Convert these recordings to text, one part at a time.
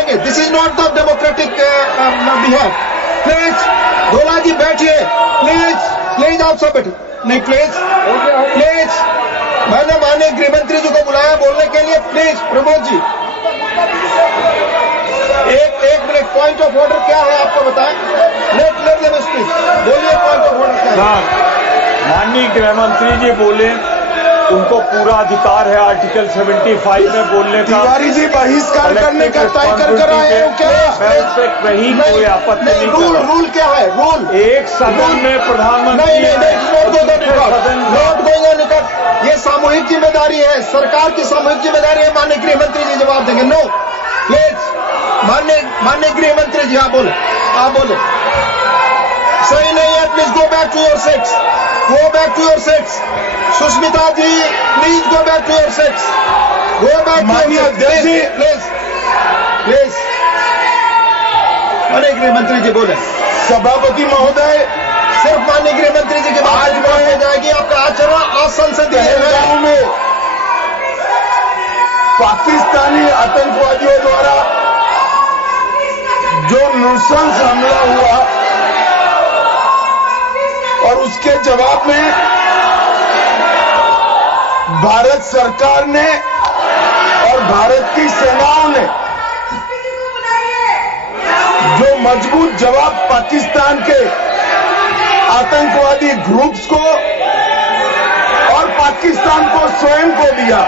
बुलाएंगे। This is not the democratic behave. Please गोला जी बैठिए, प्लीज प्लीज आप सब बैठिए। नहीं प्लीज प्लीज, मैंने माननीय गृह मंत्री जी को बुलाया बोलने के लिए। प्लीज प्रमोद जी, एक मिनट, पॉइंट ऑफ ऑर्डर क्या है आपको बताएं। लेट देम स्पीक, बोलिए पॉइंट ऑफ ऑर्डर क्या है। माननीय गृह मंत्री जी बोले, उनको पूरा अधिकार है आर्टिकल 75 में बोलने का। तिवारी जी बहिष्कार करने का तय कर आए हो क्या? मैं उससे कहीं कोई आपत्ति नहीं कर रहा। रूल क्या है? रूल एक सदन में प्रधानमंत्री ये सामूहिक जिम्मेदारी है, सरकार की सामूहिक जिम्मेदारी है। माननीय गृह मंत्री जी जवाब देंगे। नो प्लीज, माननीय गृह मंत्री जी आप बोले, आप बोले। सही नहीं है, please go back to your seats, go back to your seats. Sushmita ji please go back to your seats, go back to your seats please please. माननीय गृह मंत्री जी बोले। सभापति महोदय, सिर्फ माननीय गृह मंत्री जी की बात हो जाएगी। आपका आचरण असंसदीय है। में पाकिस्तानी आतंकवादियों द्वारा जो नृशंस हमला हुआ और उसके जवाब में भारत सरकार ने और भारत की सेनाओं ने जो मजबूत जवाब पाकिस्तान के आतंकवादी ग्रुप्स को और पाकिस्तान को स्वयं को दिया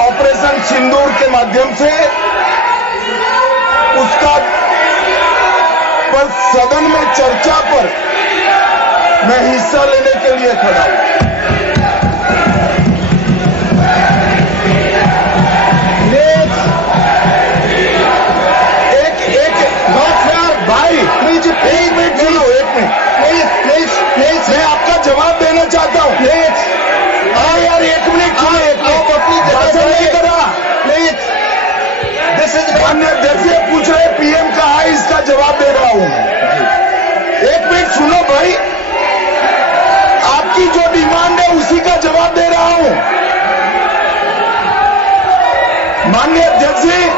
ऑपरेशन सिंदूर के माध्यम से, उसका पर सदन में चर्चा पर मैं हिस्सा लेने के लिए खड़ा हूं। मैं आपका जवाब देना चाहता हूं। प्लीज हाँ यार, एक मिनट सुनो। एक मिनट अपनी भाषण नहीं करा। प्लीज, दिस इज माननीय अध्यक्ष पूछ रहे पीएम कहा है, इसका जवाब दे रहा हूं। एक मिनट सुनो भाई, आपकी जो डिमांड है उसी का जवाब दे रहा हूं। माननीय अध्यक्ष जी,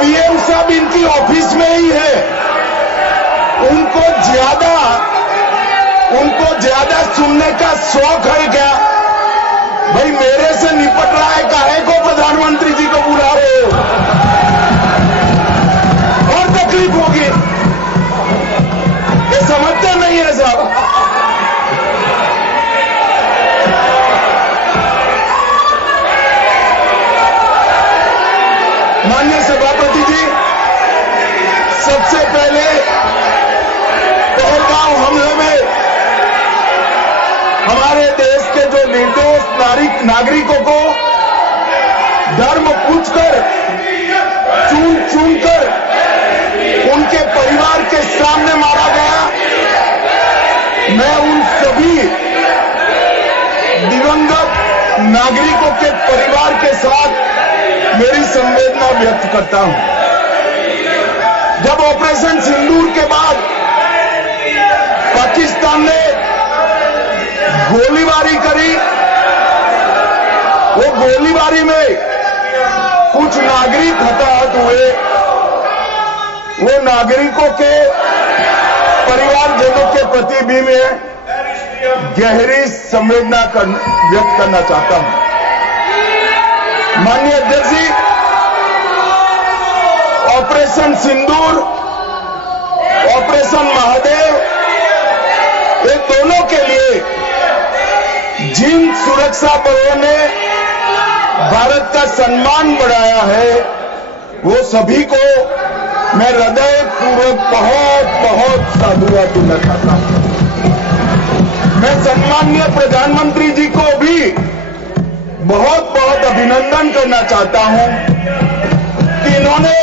पीएम साहब इनकी ऑफिस में ही है। उनको ज्यादा सुनने का शौक है क्या? भाई मेरे से निपट रहा है, काहे को प्रधानमंत्री जी को बुला रहे हो? और तकलीफ होगी, ये समझते नहीं है साहब। माननीय सभापति जी, सबसे पहले पहलगांव हमले में हमारे देश के जो निर्दोष नागरिकों को धर्म पूछकर, चुन कर उनके परिवार के सामने मारा गया। मैं उन सभी दिवंगत नागरिकों के परिवार के साथ मेरी संवेदना व्यक्त करता हूं। जब ऑपरेशन सिंदूर के बाद पाकिस्तान ने गोलीबारी करी, वो गोलीबारी में कुछ नागरिक हताहत हुए। वो नागरिकों के परिवारजनों के प्रति भी मैं गहरी संवेदना व्यक्त करना चाहता हूं। माननीय अध्यक्ष जी, ऑपरेशन सिंदूर, ऑपरेशन महादेव, ये दोनों के लिए जिन सुरक्षा बलों ने भारत का सम्मान बढ़ाया है, वो सभी को मैं हृदय पूर्वक बहुत बहुत साधुवाद देना चाहता हूं। मैं सम्माननीय प्रधानमंत्री जी को भी बहुत बहुत अभिनंदन करना चाहता हूं कि इन्होंने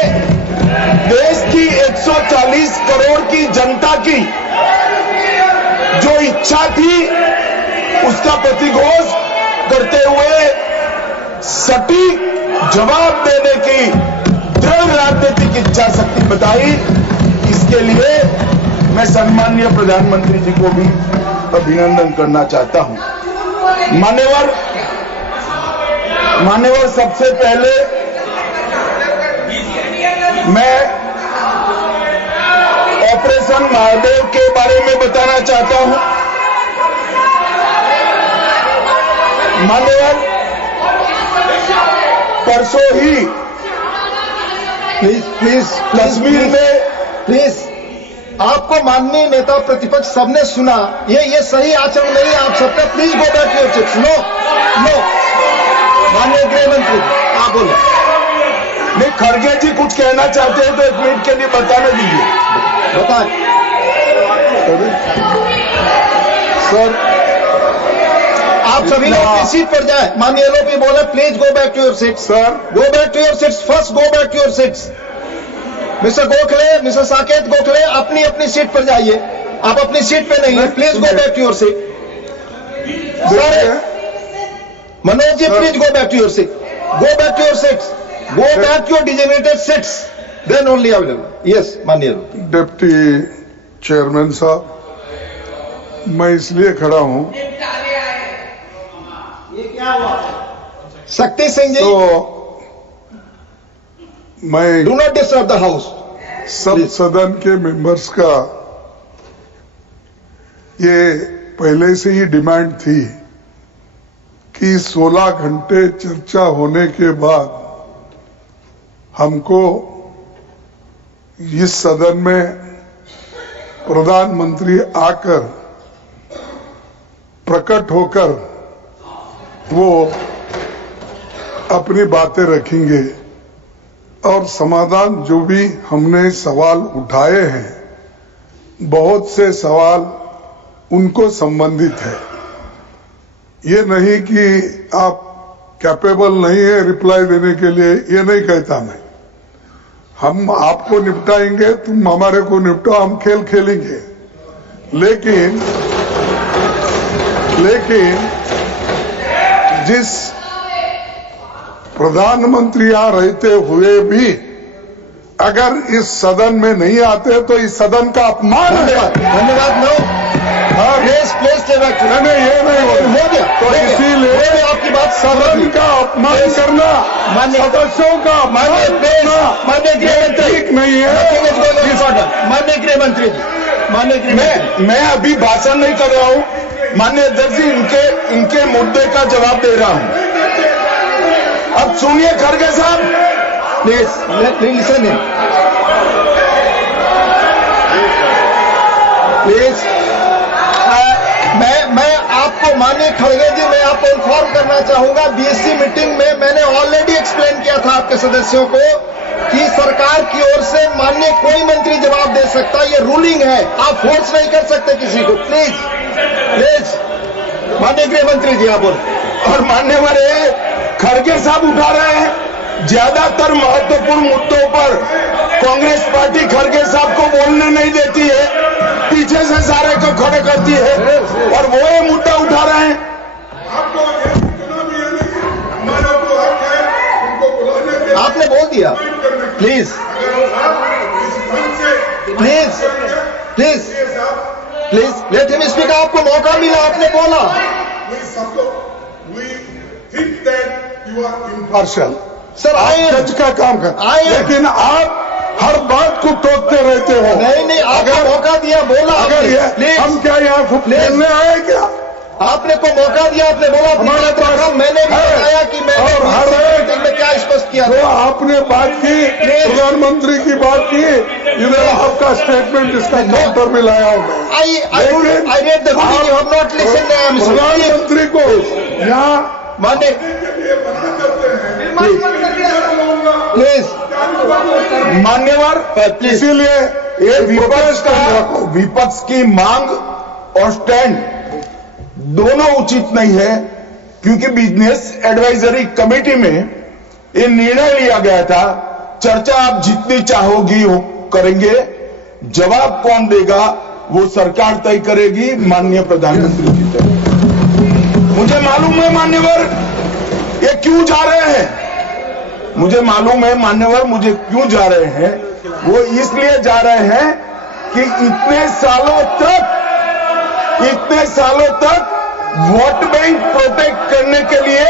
देश की 140 करोड़ की जनता की जो इच्छा थी, उसका प्रतिघोष करते हुए सटीक जवाब देने की दृढ़ राजनीतिक इच्छा शक्ति बताई। इसके लिए मैं सम्माननीय प्रधानमंत्री जी को भी अभिनंदन करना चाहता हूं। मान्यवर, सबसे पहले मैं ऑपरेशन महादेव के बारे में बताना चाहता हूं। मान्यवर, परसों ही प्लीज कश्मीर में प्लीज, आपको माननीय नेता प्रतिपक्ष सबने सुना, ये सही आचरण नहीं है आप सबका। Please go back to your seats. No no, माननीय गृह मंत्री आप बोलो। नहीं, खड़गे जी कुछ कहना चाहते हैं तो 1 मिनट के लिए बताने दीजिए। बताएं सर, आप सभी लोग अपनी सीट पर जाए। माननीय एलओपी बोले please go back to your seats. Sir, go back to your seats, first go back to your seats. Mister Gokhale, mister Saket Gokhale, अपनी अपनी सीट पर जाइए। आप अपनी सीट पे नहीं है, please go back to your seat. Sir, Manoj ji please go back to your seat. Go back to your seats, go back to your designated seats, then only available. Yes माननीय डिप्टी चेयरमैन साहब, मैं इसलिए खड़ा हूं शक्ति सिंह जी, तो मैं do not disturb the house. सब सदन के मेंबर्स का ये पहले से ही डिमांड थी कि 16 घंटे चर्चा होने के बाद हमको इस सदन में प्रधानमंत्री आकर प्रकट होकर वो अपनी बातें रखेंगे और समाधान जो भी हमने सवाल उठाए हैं, बहुत से सवाल उनको संबंधित है। ये नहीं कि आप कैपेबल नहीं है रिप्लाई देने के लिए, ये नहीं कहता मैं। हम आपको निपटाएंगे, तुम हमारे को निपटाओ, हम खेल खेलेंगे। लेकिन जिस प्रधानमंत्री यहां रहते हुए भी अगर इस सदन में नहीं आते तो इस सदन का अपमान है। धन्यवाद। नो प्लीज नहीं, ये नहीं हो गया। तो इसीलिए आपकी बात सदन का अपमान करना, सदस्यों का अपमान करना माननीय गृह मंत्री ठीक नहीं है। माननीय गृह मंत्री जी, माननीय गृह मैं अभी भाषण नहीं कर रहा हूं। माननीय अध्यक्ष जी, इनके मुद्दे का जवाब दे रहा हूं। अब सुनिए खड़गे साहब, प्लीज लिसन इन प्लीज। मैं आपको माननीय खड़गे जी, मैं आपको इन्फॉर्म करना चाहूंगा, बीएससी मीटिंग में मैंने ऑलरेडी एक्सप्लेन किया था आपके सदस्यों को कि सरकार की ओर से माननीय कोई मंत्री जवाब दे सकता, ये रूलिंग है, आप फोर्स नहीं कर सकते किसी को। प्लीज प्लीज, माननीय गृह मंत्री जी आप बोले। और मान्यवर खड़गे साहब उठा रहे हैं ज्यादातर महत्वपूर्ण मुद्दों पर कांग्रेस पार्टी खड़गे साहब को बोलने नहीं देती है, पीछे से सारे को खड़े करती है और वो ये मुद्दा उठा रहे हैं। आपने बोल दिया। Please please please please let him speak. आपको मौका मिला, आपने बोला। पार्शल सर आए जज का काम कर, लेकिन आप हर बात को टोकते रहते हो। नहीं, आपको मौका दिया, बोला अगर हम क्या यहाँ खेलने आए क्या? आपने को मौका दिया, आपने बोला हमारे पास मैंने भी बताया कि मैंने और हर मीटिंग में क्या स्पष्ट किया तो आपने बात की, प्रधानमंत्री की बात की, इधर आपका स्टेटमेंट इसका काउंटर में लाया हूं। I read the ruling, you have not listened. प्रधानमंत्री को यहाँ माने प्लीज मान्यवर, इसीलिए ये विपक्ष की मांग और स्टैंड दोनों उचित नहीं है, क्योंकि बिजनेस एडवाइजरी कमेटी में ये निर्णय लिया गया था, चर्चा आप जितनी चाहोगी हो करेंगे, जवाब कौन देगा वो सरकार तय करेगी, माननीय प्रधानमंत्री जी तय। मुझे मालूम है मान्यवर ये क्यों जा रहे हैं, मुझे मालूम है मान्यवर मुझे क्यों जा रहे हैं। वो इसलिए जा रहे हैं कि इतने सालों तक वोट बैंक प्रोटेक्ट करने के लिए,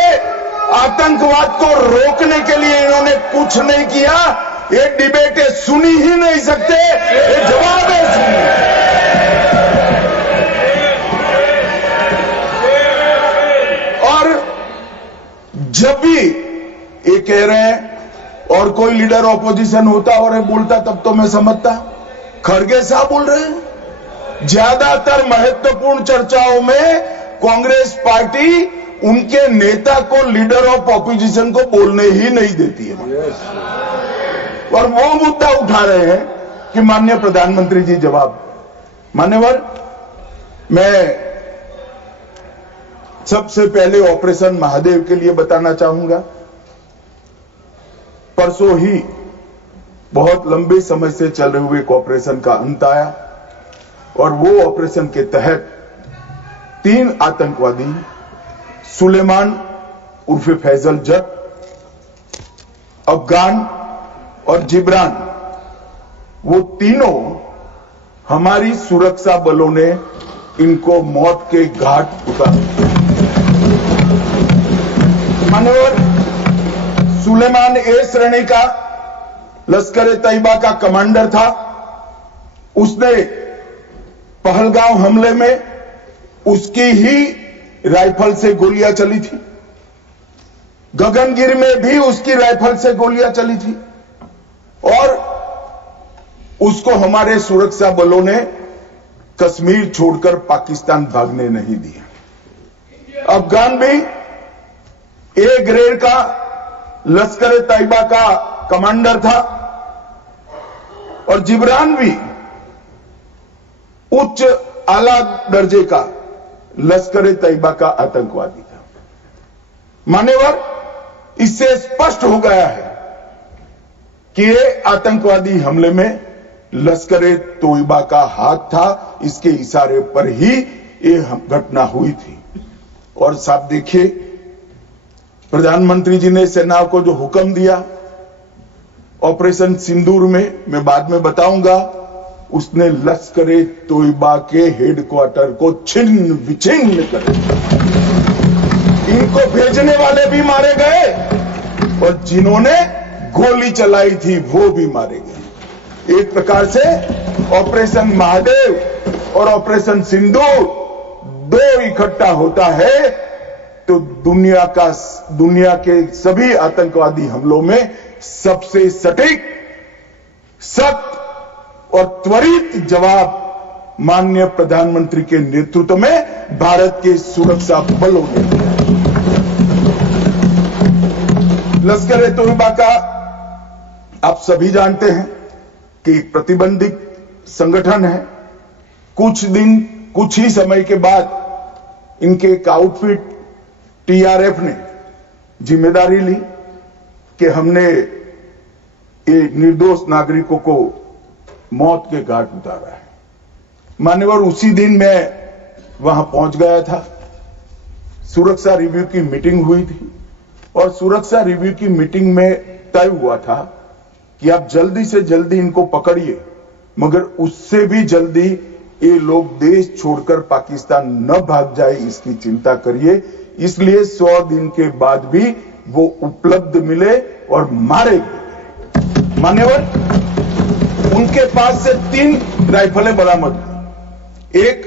आतंकवाद को रोकने के लिए इन्होंने कुछ नहीं किया। ये डिबेट, ये सुनी ही नहीं सकते, ये जवाब है सुनिए। और जब भी ये कह रहे हैं और कोई लीडर ऑपोजिशन होता और ये बोलता तब तो मैं समझता, खड़गे साहब बोल रहे हैं। ज्यादातर महत्वपूर्ण चर्चाओं में कांग्रेस पार्टी उनके नेता को, लीडर ऑफ ऑपोजिशन को बोलने ही नहीं देती है। और वो मुद्दा उठा रहे हैं कि माननीय प्रधानमंत्री जी जवाब। मान्यवर, मैं सबसे पहले ऑपरेशन महादेव के लिए बताना चाहूंगा। परसों ही बहुत लंबे समय से चल रहे हुए एक ऑपरेशन का अंत आया और वो ऑपरेशन के तहत 3 आतंकवादी, सुलेमान उर्फे फैजल जट, अफगान और जिब्रान, वो तीनों हमारी सुरक्षा बलों ने इनको मौत के घाट उतारा। मान्यवर, सुलेमान ए श्रेणी का लश्कर ए तैयबा का कमांडर था। उसने पहलगांव हमले में उसकी ही राइफल से गोलियां चली थी। गगनगिर में भी उसकी राइफल से गोलियां चली थी और उसको हमारे सुरक्षा बलों ने कश्मीर छोड़कर पाकिस्तान भागने नहीं दिया। अफगान भी ए ग्रेड का लश्कर ए तैयबा का कमांडर था और जिब्रान भी उच्च आला दर्जे का लश्कर ए तैयबा का आतंकवादी था। मान्यवर, इससे स्पष्ट हो गया है कि ये आतंकवादी हमले में लश्कर ए तैयबा का हाथ था। इसके इशारे पर ही ये घटना हुई थी। और साहब देखिए, प्रधानमंत्री जी ने सेना को जो हुक्म दिया ऑपरेशन सिंदूर में, मैं बाद में बताऊंगा, उसने लश्कर ए तैयबा के हेडक्वार्टर को छिन्न विछिन्न कर दिया। इनको भेजने वाले भी मारे गए और जिन्होंने गोली चलाई थी वो भी मारे गए। एक प्रकार से ऑपरेशन महादेव और ऑपरेशन सिंदूर दो इकट्ठा होता है तो दुनिया के सभी आतंकवादी हमलों में सबसे सटीक, सख्त और त्वरित जवाब माननीय प्रधानमंत्री के नेतृत्व में भारत के सुरक्षा बलों ने दिया। लश्कर ए तैयबा का आप सभी जानते हैं कि प्रतिबंधित संगठन है। कुछ ही समय के बाद इनके एक आउटफिट टीआरएफ ने जिम्मेदारी ली कि हमने ये निर्दोष नागरिकों को मौत के घाट उतारा है। मान्यवर, उसी दिन मैं वहां पहुंच गया था। सुरक्षा रिव्यू की मीटिंग हुई थी और सुरक्षा रिव्यू की मीटिंग में तय हुआ था कि आप जल्दी से जल्दी इनको पकड़िए, मगर उससे भी जल्दी ये लोग देश छोड़कर पाकिस्तान न भाग जाए इसकी चिंता करिए। इसलिए 100 दिन के बाद भी वो उपलब्ध मिले और मारे गए। मान्यवर, उनके पास से 3 राइफलें बरामद हुई। एक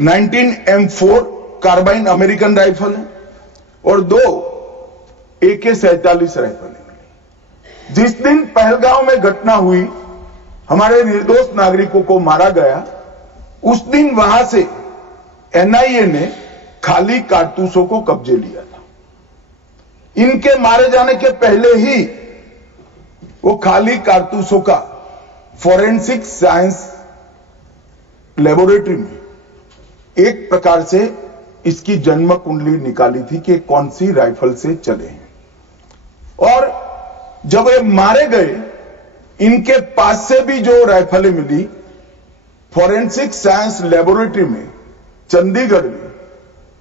19M4 कार्बाइन अमेरिकन राइफल है और 2 AK-47 राइफलें मिली। जिस दिन पहलगांव में घटना हुई, हमारे निर्दोष नागरिकों को मारा गया, उस दिन वहां से एनआईए ने खाली कारतूसों को कब्जे लिया था। इनके मारे जाने के पहले ही वो खाली कारतूसों का फॉरेंसिक साइंस लेबोरेटरी में एक प्रकार से इसकी जन्म कुंडली निकाली थी कि कौन सी राइफल से चले हैं। और जब ये मारे गए, इनके पास से भी जो राइफलें मिली, फॉरेंसिक साइंस लेबोरेटरी में चंडीगढ़ में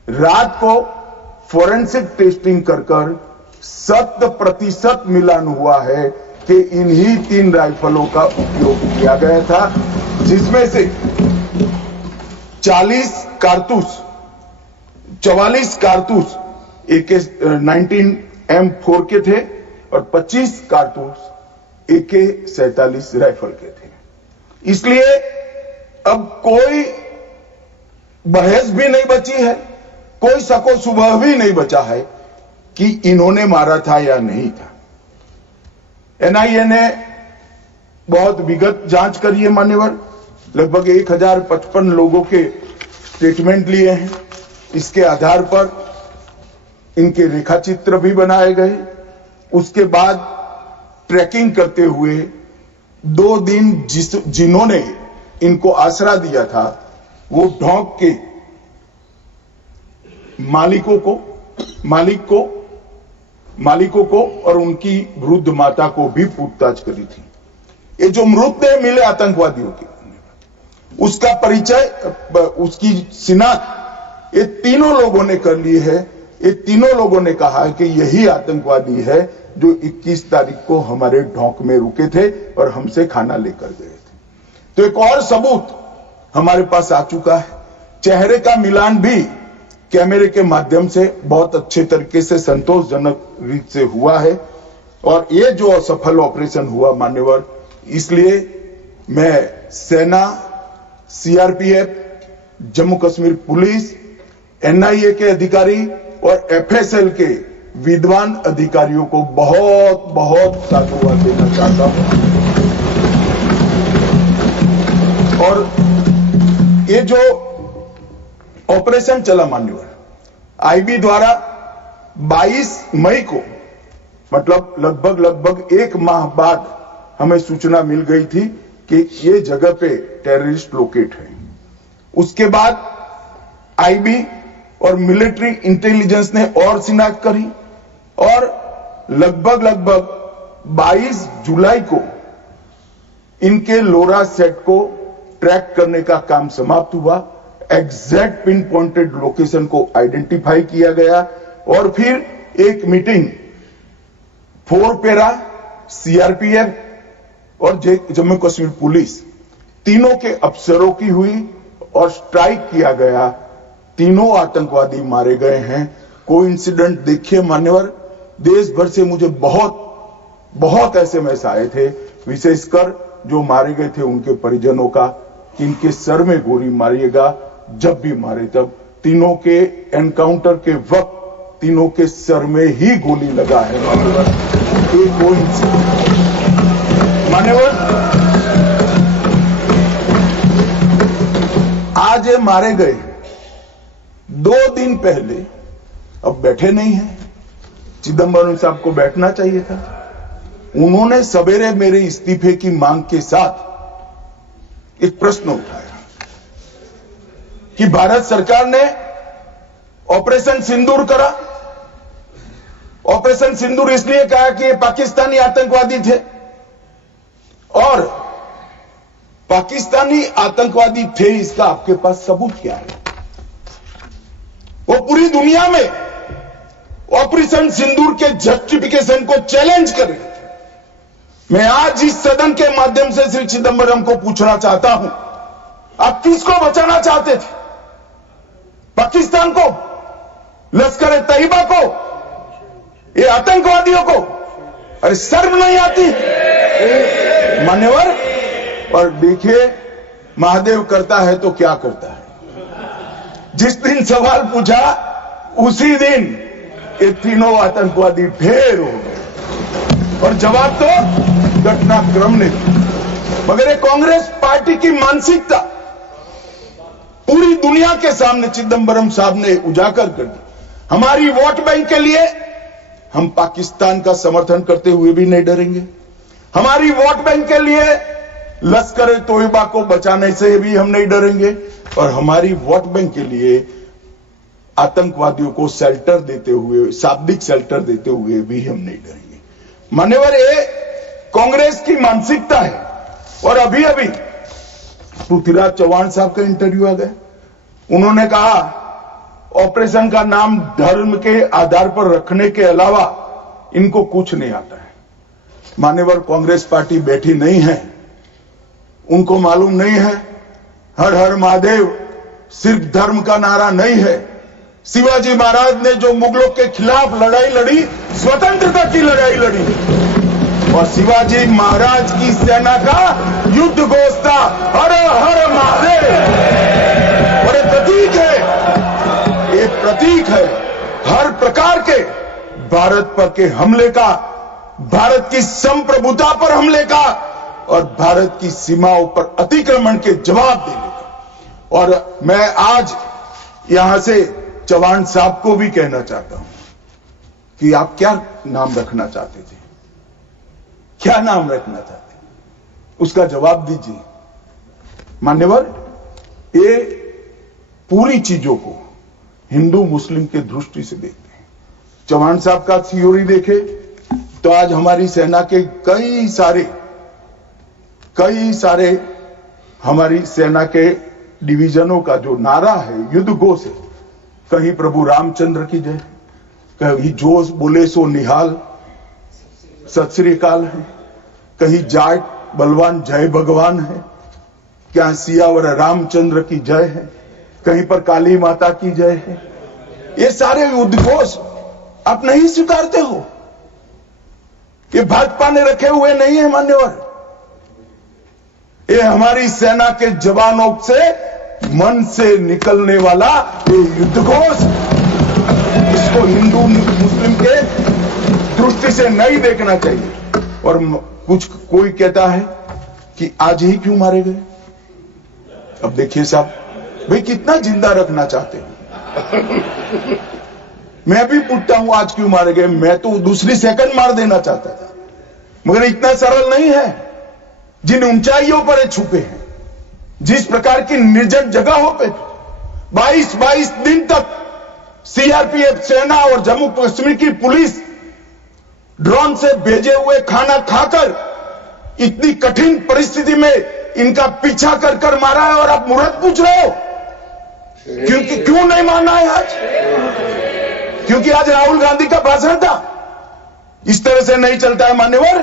रात को फॉरेंसिक टेस्टिंग कर 100% मिलान हुआ है कि इन्हीं 3 राइफलों का उपयोग किया गया था, जिसमें से 44 कारतूस AK-19M4 के थे और 25 कारतूस AK-47 राइफल के थे। इसलिए अब कोई बहस भी नहीं बची है, कोई शको शुबह भी नहीं बचा है कि इन्होंने मारा था या नहीं था। NIA ने बहुत विगत जांच करी है मान्यवर, लगभग 1055 लोगों के स्टेटमेंट लिए हैं। इसके आधार पर इनके रेखा चित्र भी बनाए गए। उसके बाद ट्रैकिंग करते हुए 2 दिन जिन्होंने इनको आसरा दिया था वो ढोंक के मालिकों को और उनकी वृद्ध माता को भी पूछताछ करी थी। ये जो मृतदेह मिले आतंकवादियों के, उसका परिचय, उसकी शिनाख्त ये तीनों लोगों ने कर ली है। ये तीनों लोगों ने कहा कि यही आतंकवादी है जो 21 तारीख को हमारे ढोंक में रुके थे और हमसे खाना लेकर गए थे। तो एक और सबूत हमारे पास आ चुका है। चेहरे का मिलान भी कैमरे के माध्यम से बहुत अच्छे तरीके से संतोषजनक रीत से हुआ है। और ये जो असफल ऑपरेशन हुआ मान्यवर, इसलिए मैं सेना, CRPF, Jammu Kashmir police, NIA के अधिकारी और FSL के विद्वान अधिकारियों को बहुत बहुत साधुवाद देना चाहता हूं। और ये जो ऑपरेशन चला मान्यवर, IB द्वारा 22 मई को, मतलब लगभग 1 माह बाद हमें सूचना मिल गई थी कि ये जगह पे टेररिस्ट लोकेट है। उसके बाद IB और मिलिट्री इंटेलिजेंस ने और शिनाख्त करी और लगभग 22 जुलाई को इनके लोरा सेट को ट्रैक करने का काम समाप्त हुआ। एग्जैक्ट पिन पॉइंटेड लोकेशन को आइडेंटिफाई किया गया और फिर एक मीटिंग 4 पैरा, CRPF और जम्मू कश्मीर पुलिस तीनों के अफसरों की हुई और स्ट्राइक किया गया। तीनों आतंकवादी मारे गए हैं। कोइंसिडेंट देखिए मान्यवर, देश भर से मुझे बहुत एसएमएस आए थे, विशेषकर जो मारे गए थे उनके परिजनों का, कि इनके सर में गोली मारिएगा, जब भी मारे तब। तीनों के एनकाउंटर के वक्त तीनों के सर में ही गोली लगा है मान्यवर। मान्यवर, आज ये मारे गए 2 दिन पहले, अब बैठे नहीं हैं। चिदंबरम साहब को बैठना चाहिए था। उन्होंने सवेरे मेरे इस्तीफे की मांग के साथ एक प्रश्न उठाया कि भारत सरकार ने ऑपरेशन सिंदूर करा। ऑपरेशन सिंदूर इसलिए कहा कि ये पाकिस्तानी आतंकवादी थे, और पाकिस्तानी आतंकवादी थे इसका आपके पास सबूत क्या है? वो पूरी दुनिया में ऑपरेशन सिंदूर के जस्टिफिकेशन को चैलेंज कर रहे थे। मैं आज इस सदन के माध्यम से श्री चिदंबरम को पूछना चाहता हूं, आप किसको बचाना चाहते थे? पाकिस्तान को, लश्कर तैयबा को, ये आतंकवादियों को? अरे शर्म नहीं आती मान्यवर? और देखिए महादेव करता है तो क्या करता है। जिस दिन सवाल पूछा उसी दिन ये तीनों आतंकवादी ढेर हो गए और जवाब तो घटनाक्रम ने दिया। मगर ये कांग्रेस पार्टी की मानसिकता पूरी दुनिया के सामने चिदंबरम साहब ने उजागर कर दी। हमारी वोट बैंक के लिए हम पाकिस्तान का समर्थन करते हुए भी नहीं डरेंगे। हमारी वोट बैंक के लिए लश्कर तोयबा को बचाने से भी हम नहीं डरेंगे, और हमारी वोट बैंक के लिए आतंकवादियों को शेल्टर देते हुए, शाब्दिक शेल्टर देते हुए भी हम नहीं डरेंगे। मान्यवर, ये कांग्रेस की मानसिकता है। और अभी पृथ्वीराज चौहान साहब का इंटरव्यू आ गया, उन्होंने कहा ऑपरेशन का नाम धर्म के आधार पर रखने के अलावा इनको कुछ नहीं आता है। मान्यवर, कांग्रेस पार्टी बैठी नहीं है, उनको मालूम नहीं है हर हर महादेव सिर्फ धर्म का नारा नहीं है। शिवाजी महाराज ने जो मुगलों के खिलाफ लड़ाई लड़ी, स्वतंत्रता की लड़ाई लड़ी, और शिवाजी महाराज की सेना का युद्ध घोष था, हर हर महादेव। और ये प्रतीक है, ये प्रतीक है हर प्रकार के भारत पर के हमले का, भारत की संप्रभुता पर हमले का और भारत की सीमाओं पर अतिक्रमण के जवाब देने का। और मैं आज यहां से चौहान साहब को भी कहना चाहता हूं कि आप क्या नाम रखना चाहते थे, क्या नाम रखना चाहते, उसका जवाब दीजिए। मान्यवर, ये पूरी चीजों को हिंदू मुस्लिम के दृष्टि से देखते हैं। चौहान साहब का थ्योरी देखे तो आज हमारी सेना के कई सारे हमारी सेना के डिवीजनों का जो नारा है, युद्ध घोष है, कहीं प्रभु रामचंद्र की जय, कहीं जोश बोले सो निहाल सत श्री अकाल है, कहीं जाट बलवान जय भगवान है, क्या सियावर रामचंद्र की जय है, कहीं पर काली माता की जय है। ये सारे उद्घोष आप नहीं स्वीकारते हो, ये भाजपा ने रखे हुए नहीं है मान्यवर। ये हमारी सेना के जवानों से मन से निकलने वाला ये युद्धघोष, इसको हिंदू मुस्लिम के दृष्टि से नहीं देखना चाहिए। और कोई कहता है कि आज ही क्यों मारे गए। अब देखिए साहब, भाई कितना जिंदा रखना चाहते हैं। मैं भी पूछता हूं आज क्यों मारे गए, मैं तो दूसरी सेकंड मार देना चाहता था, मगर इतना सरल नहीं है। जिन ऊंचाइयों पर ये छुपे हैं, जिस प्रकार की निर्जन जगहों पे 22 दिन तक सीआरपीएफ सेना और जम्मू कश्मीर की पुलिस ड्रोन से भेजे हुए खाना खाकर इतनी कठिन परिस्थिति में इनका पीछा कर कर मारा है, और आप मुहूर्त पूछ रहे हो क्योंकि क्यों नहीं मानना है आज? क्योंकि आज राहुल गांधी का भाषण था। इस तरह से नहीं चलता है मान्यवर।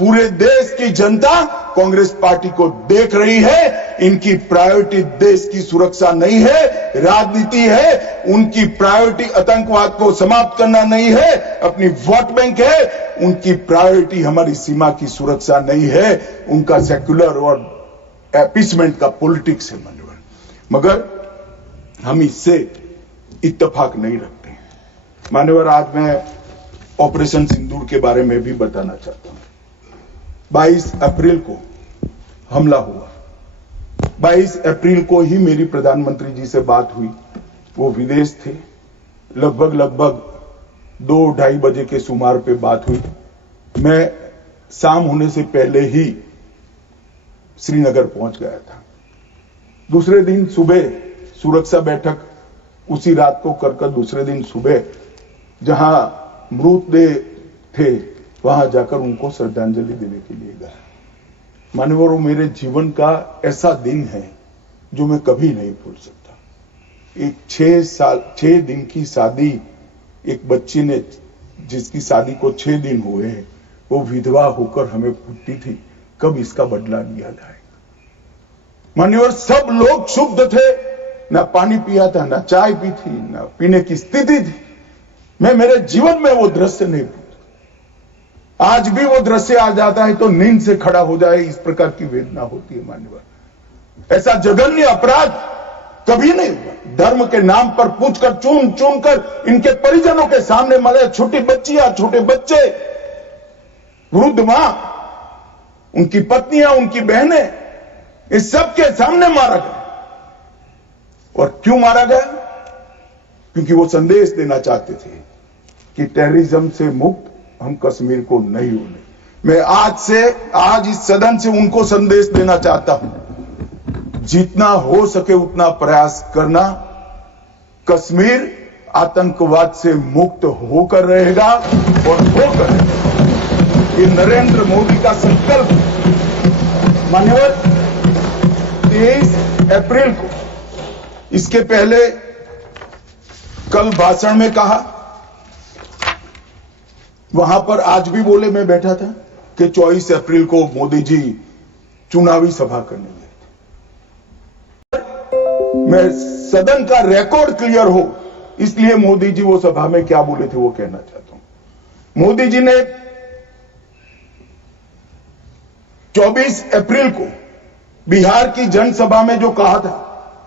पूरे देश की जनता कांग्रेस पार्टी को देख रही है। इनकी प्रायोरिटी देश की सुरक्षा नहीं है, राजनीति है। उनकी प्रायोरिटी आतंकवाद को समाप्त करना नहीं है, अपनी वोट बैंक है। उनकी प्रायोरिटी हमारी सीमा की सुरक्षा नहीं है, उनका सेक्युलर और अपीसमेंट का पॉलिटिक्स है मान्यवर। मगर हम इससे इत्तेफाक नहीं रखते मान्यवर। आज मैं ऑपरेशन सिंदूर के बारे में भी बताना चाहता हूं। 22 अप्रैल को हमला हुआ। 22 अप्रैल को ही मेरी प्रधानमंत्री जी से बात हुई। वो विदेश थे। लगभग 2-2:30 बजे के सुमार पे बात हुई। मैं शाम होने से पहले ही श्रीनगर पहुंच गया था। दूसरे दिन सुबह सुरक्षा बैठक उसी रात को कर दूसरे दिन सुबह जहां मृतदेह थे वहां जाकर उनको श्रद्धांजलि देने के लिए गया। मान्यवर, वो मेरे जीवन का ऐसा दिन है जो मैं कभी नहीं भूल सकता। एक 6 दिन की शादी, एक बच्ची ने जिसकी शादी को 6 दिन हुए हैं, वो विधवा होकर हमें पूछती थी कब इसका बदला लिया जाएगा। मान्यवर, सब लोग शुद्ध थे, ना पानी पिया था, ना चाय पी थी, ना पीने की स्थिति थी। मैं मेरे जीवन में वो दृश्य नहीं भूलता। आज भी वो दृश्य आ जाता है तो नींद से खड़ा हो जाए, इस प्रकार की वेदना होती है मान्यवर। ऐसा जघन्य अपराध कभी नहीं हुआ। धर्म के नाम पर पूछकर चुन कर इनके परिजनों के सामने मारे। छोटी बच्चियां, छोटे बच्चे, वृद्ध मां, उनकी पत्नियां, उनकी बहनें, इस सबके सामने मारा गया। और क्यों मारा गया? क्योंकि वो संदेश देना चाहते थे कि टेररिज्म से मुक्त हम कश्मीर को नहीं होने। मैं आज इस सदन से उनको संदेश देना चाहता हूं, जितना हो सके उतना प्रयास करना। कश्मीर आतंकवाद से मुक्त होकर रहेगा और होकर ये नरेंद्र मोदी का संकल्प। मान्यवर, 23 अप्रैल को, इसके पहले कल भाषण में कहा, वहां पर आज भी बोले, मैं बैठा था कि 24 अप्रैल को मोदी जी चुनावी सभा करने गए थे। मैं सदन का रिकॉर्ड क्लियर हो इसलिए मोदी जी वो सभा में क्या बोले थे वो कहना चाहता हूं। मोदी जी ने 24 अप्रैल को बिहार की जनसभा में जो कहा था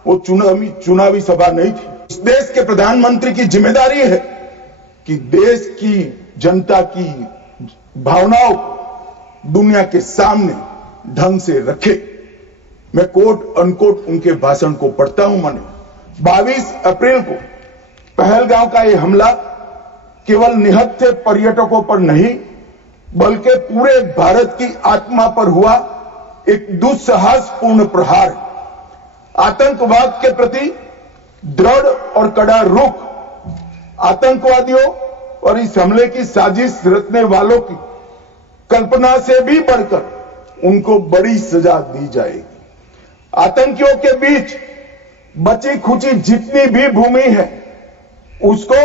वो चुनावी सभा नहीं थी। इस देश के प्रधानमंत्री की जिम्मेदारी है कि देश की जनता की भावनाओं को दुनिया के सामने ढंग से रखे। मैं कोट अनकोट उनके भाषण को पढ़ता हूं। माने 22 अप्रैल को पहलगांव का यह हमला केवल निहत्थे पर्यटकों पर नहीं बल्कि पूरे भारत की आत्मा पर हुआ एक दुस्साहसपूर्ण प्रहार। आतंकवाद के प्रति दृढ़ और कड़ा रुख, आतंकवादियों और इस हमले की साजिश रचने वालों की कल्पना से भी बढ़कर उनको बड़ी सजा दी जाएगी। आतंकियों के बीच बची खुची जितनी भी भूमि है उसको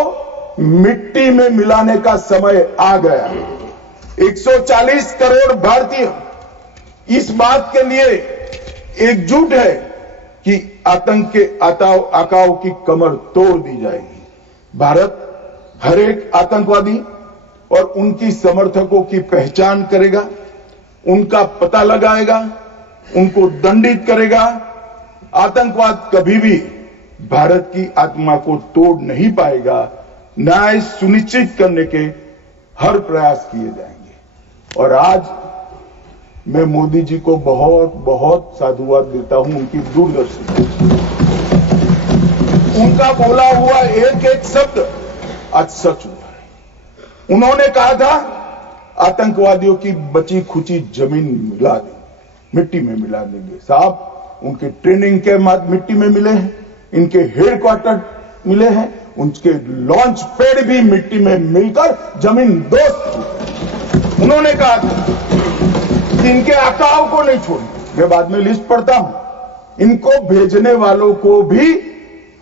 मिट्टी में मिलाने का समय आ गया है। 140 करोड़ भारतीय इस बात के लिए एकजुट है कि आतंक के आकाओं की कमर तोड़ दी जाएगी। भारत हर एक आतंकवादी और उनकी समर्थकों की पहचान करेगा, उनका पता लगाएगा, उनको दंडित करेगा। आतंकवाद कभी भी भारत की आत्मा को तोड़ नहीं पाएगा। न्याय सुनिश्चित करने के हर प्रयास किए जाएंगे। और आज मैं मोदी जी को बहुत बहुत साधुवाद देता हूं उनकी दूरदर्शी। उनका बोला हुआ एक एक शब्द आज सच हुआ है। उन्होंने कहा था आतंकवादियों की बची खुची जमीन मिला देंगे, मिट्टी में मिला देंगे। साहब, उनके ट्रेनिंग के बाद मिट्टी में मिले हैं, इनके हेडक्वार्टर मिले हैं, उनके लॉन्च पैड भी मिट्टी में मिलकर जमीन दोस्त। उन्होंने कहा था कि इनके आकाओं को नहीं छोड़ेंगे। मैं बाद में लिस्ट पढ़ता हूं। इनको भेजने वालों को भी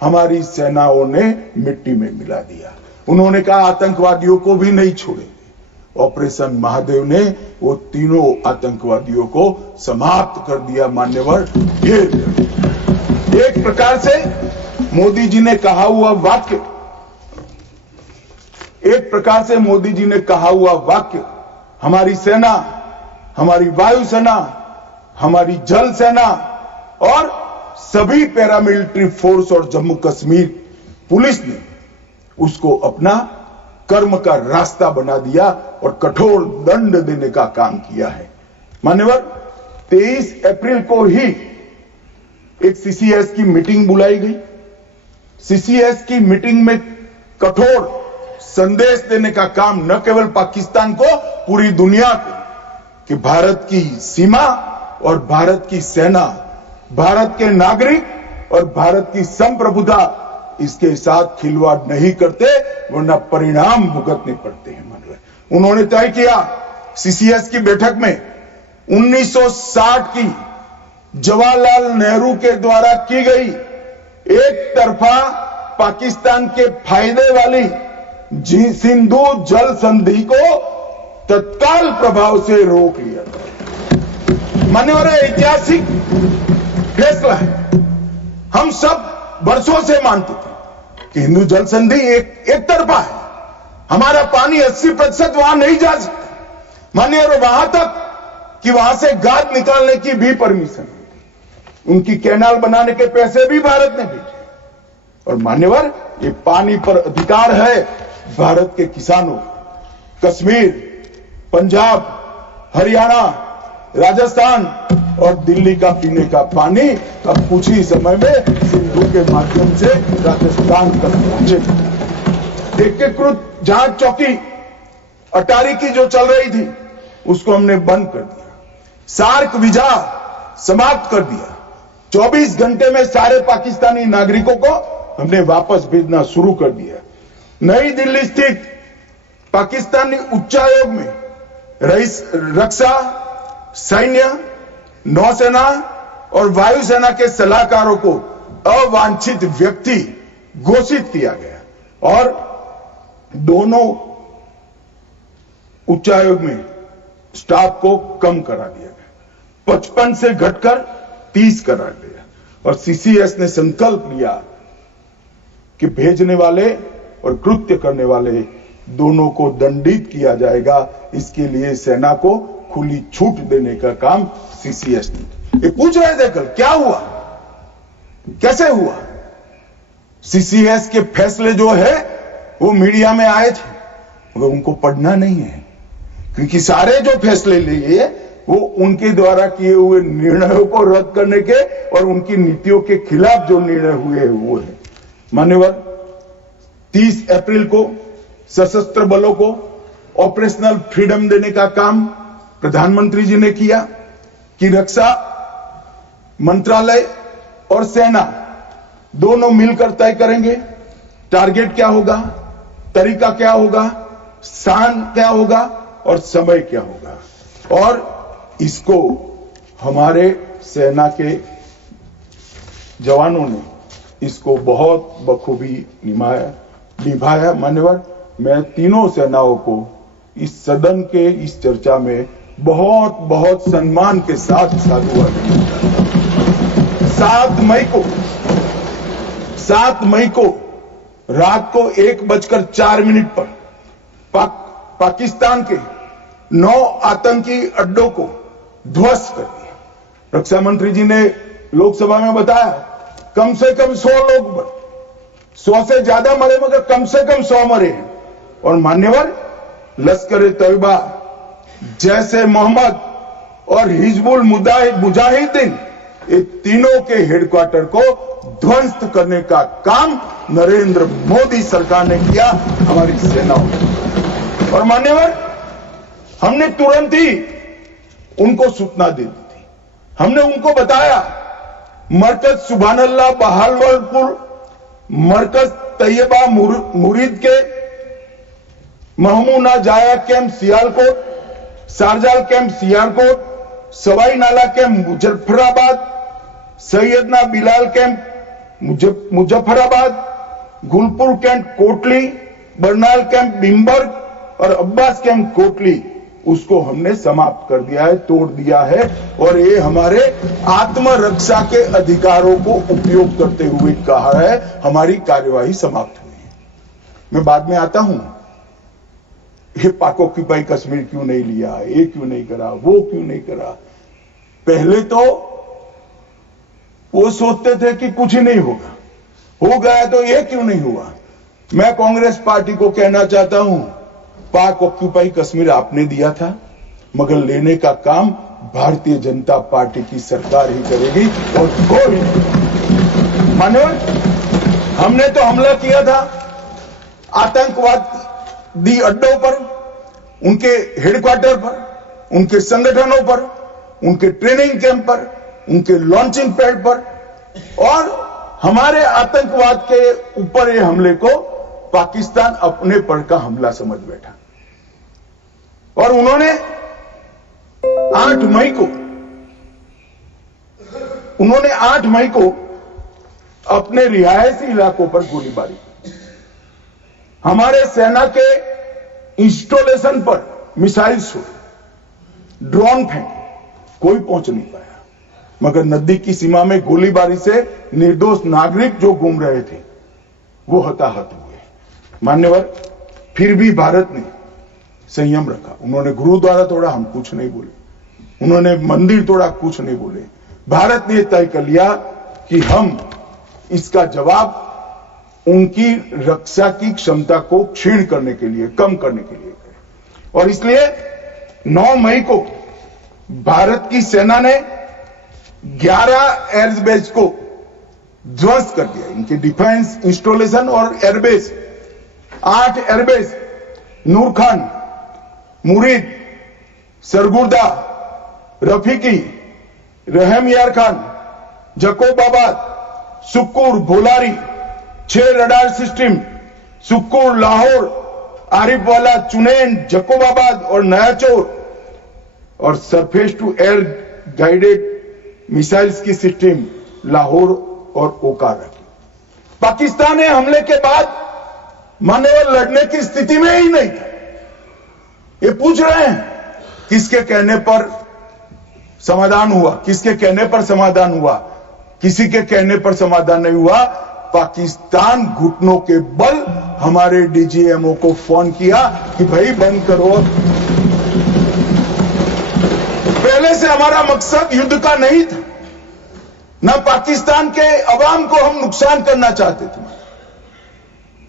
हमारी सेनाओं ने मिट्टी में मिला दिया। उन्होंने कहा आतंकवादियों को भी नहीं छोड़ेंगे। ऑपरेशन महादेव ने वो तीनों आतंकवादियों को समाप्त कर दिया। मान्यवर, ये एक प्रकार से मोदी जी ने कहा हुआ वाक्य, एक प्रकार से मोदी जी ने कहा हुआ वाक्य हमारी सेना, हमारी वायुसेना, हमारी जल सेना और सभी पैरामिलिट्री फोर्स और जम्मू कश्मीर पुलिस ने उसको अपना कर्म का रास्ता बना दिया और कठोर दंड देने का काम किया है। मान्यवर, 23 अप्रैल को ही एक सीसीएस की मीटिंग बुलाई गई। सीसीएस की मीटिंग में कठोर संदेश देने का काम न केवल पाकिस्तान को, पूरी दुनिया को, कि भारत की सीमा और भारत की सेना, भारत के नागरिक और भारत की संप्रभुता इसके साथ खिलवाड़ नहीं करते, वरना परिणाम भुगतने पड़ते हैं। उन्होंने तय किया सीसीएस की बैठक में 1960 की जवाहरलाल नेहरू के द्वारा की गई एक तरफा पाकिस्तान के फायदे वाली सिंधु जल संधि को तत्काल प्रभाव से रोक लिया। मान्यवर, ऐतिहासिक फैसला है। हम सब वर्षों से मानते थे कि हिंदू जल संधि एक तरफा है, हमारा पानी 80% वहां नहीं जा सकता। मान्यवर, वहां तक कि वहां से गाद निकालने की भी परमिशन, उनकी कैनाल बनाने के पैसे भी भारत ने भेजे। और मान्यवर, ये पानी पर अधिकार है भारत के किसानों। कश्मीर, पंजाब, हरियाणा, राजस्थान और दिल्ली का पीने का पानी अब कुछ ही समय में सिंधु के माध्यम से राजस्थान तक पहुंचे। एकीकृत जांच चौकी अटारी की जो चल रही थी उसको हमने बंद कर दिया। सार्क वीजा समाप्त कर दिया। 24 घंटे में सारे पाकिस्तानी नागरिकों को हमने वापस भेजना शुरू कर दिया। नई दिल्ली स्थित पाकिस्तानी उच्चायोग में रक्षा, सैन्य, नौसेना और वायुसेना के सलाहकारों को अवांछित व्यक्ति घोषित किया गया और दोनों उच्चायोग में स्टाफ को कम करा दिया गया। 55 से घटकर 30 करा दिया। और सीसीएस ने संकल्प लिया कि भेजने वाले और कृत्य करने वाले दोनों को दंडित किया जाएगा। इसके लिए सेना को खुली छूट देने का काम सीसीएस ने। ये पूछ रहे थे कल क्या हुआ, कैसे हुआ। सीसीएस के फैसले जो है वो मीडिया में आए थे, मगर उनको पढ़ना नहीं है, क्योंकि सारे जो फैसले लिए वो उनके द्वारा किए हुए निर्णयों को रद्द करने के और उनकी नीतियों के खिलाफ जो निर्णय हुए वो है। मान्यवर, 30 अप्रैल को सशस्त्र बलों को ऑपरेशनल फ्रीडम देने का काम प्रधानमंत्री जी ने किया कि रक्षा मंत्रालय और सेना दोनों मिलकर तय करेंगे टारगेट क्या होगा, तरीका क्या होगा, स्थान क्या होगा और समय क्या होगा। और इसको हमारे सेना के जवानों ने इसको बहुत बखूबी निभाया। मान्यवर, मैं तीनों सेनाओं को इस सदन के इस चर्चा में बहुत बहुत सम्मान के साथ साधुवाद देता हूं। 7 मई को रात को 1:04 पर पाकिस्तान के 9 आतंकी अड्डों को ध्वस्त कर दिया। रक्षा मंत्री जी ने लोकसभा में बताया कम से कम 100 लोग मरे, 100 से ज्यादा मरे मगर कम से कम 100 मरे हैं। और मान्यवर, लश्कर तैयबा जैसे मोहम्मद और हिजबुल मुजाहिदीन ये तीनों के हेडक्वार्टर को ध्वस्त करने का काम नरेंद्र मोदी सरकार ने किया, हमारी सेनाओं ने। और मान्यवर, हमने तुरंत ही उनको सूचना दे दी थी। हमने उनको बताया मरकज सुभानअल्लाह बहावलपुर, मरकज तैयबा मुरीद के Mehmoona Joya camp Sialkot, Sarjal camp Sialkot, Sawai Nala camp Muzaffarabad, Syedna Bilal camp Muzaffarabad, Gulpur camp Kotli, Barnala camp Bhimber और अब्बास कैंप कोटली, उसको हमने समाप्त कर दिया है, तोड़ दिया है। और ये हमारे आत्मरक्षा के अधिकारों को उपयोग करते हुए कहा है, हमारी कार्यवाही समाप्त हुई है। मैं बाद में आता हूं, ये पाक ऑक्यूपाई कश्मीर क्यों नहीं लिया, ये क्यों नहीं करा, वो क्यों नहीं करा। पहले तो वो सोचते थे कि कुछ ही नहीं होगा, हो गया तो ये क्यों नहीं हुआ। मैं कांग्रेस पार्टी को कहना चाहता हूं, पाक ऑक्यूपाई कश्मीर आपने दिया था, मगर लेने का काम भारतीय जनता पार्टी की सरकार ही करेगी और कोई नहीं। मान्यवर, हमने तो हमला किया था आतंकवादी अड्डों पर, उनके हेडक्वार्टर पर, उनके संगठनों पर, उनके ट्रेनिंग कैंप पर, उनके लॉन्चिंग पैड पर, और हमारे आतंकवाद के ऊपर ये हमले को पाकिस्तान अपने पर का हमला समझ बैठा। और उन्होंने 8 मई को अपने रिहायशी इलाकों पर गोलीबारी की। हमारे सेना के इंस्टॉलेशन पर मिसाइल छोड़ी, ड्रोन फेंके, कोई पहुंच नहीं पाया, मगर नदी की सीमा में गोलीबारी से निर्दोष नागरिक जो घूम रहे थे वो हताहत हुए। मान्यवर, फिर भी भारत ने संयम रखा। उन्होंने गुरुद्वारा तोड़ा, हम कुछ नहीं बोले। उन्होंने मंदिर तोड़ा, कुछ नहीं बोले। भारत ने तय कर लिया कि हम इसका जवाब उनकी रक्षा की क्षमता को क्षीण करने के लिए, कम करने के लिए करें। और इसलिए 9 मई को भारत की सेना ने 11 एयरबेस को ध्वस्त कर दिया, इनके डिफेंस इंस्टॉलेशन और airbase. 8 airbase Noor Khan, Murid, Sargodha, Rafiqui, Rahim Yar Khan, Jacobabad, Sukkur, Bholari, 6 radar system, Sukkur, Lahore, Arifwala, Chunian, Jacobabad और नयाचौर, और surface to air guided missiles की सिस्टम लाहौर और ओकारा की। पाकिस्तान ने हमले के बाद मान्यवर लड़ने की स्थिति में ही नहीं था। ये पूछ रहे हैं किसके कहने पर समाधान हुआ, किसके कहने पर समाधान हुआ। किसी के कहने पर समाधान नहीं हुआ। पाकिस्तान घुटनों के बल हमारे डीजीएमओ को फोन किया कि भाई बंद करो, हमारा मकसद युद्ध का नहीं था, न पाकिस्तान के अवाम को हम नुकसान करना चाहते थे।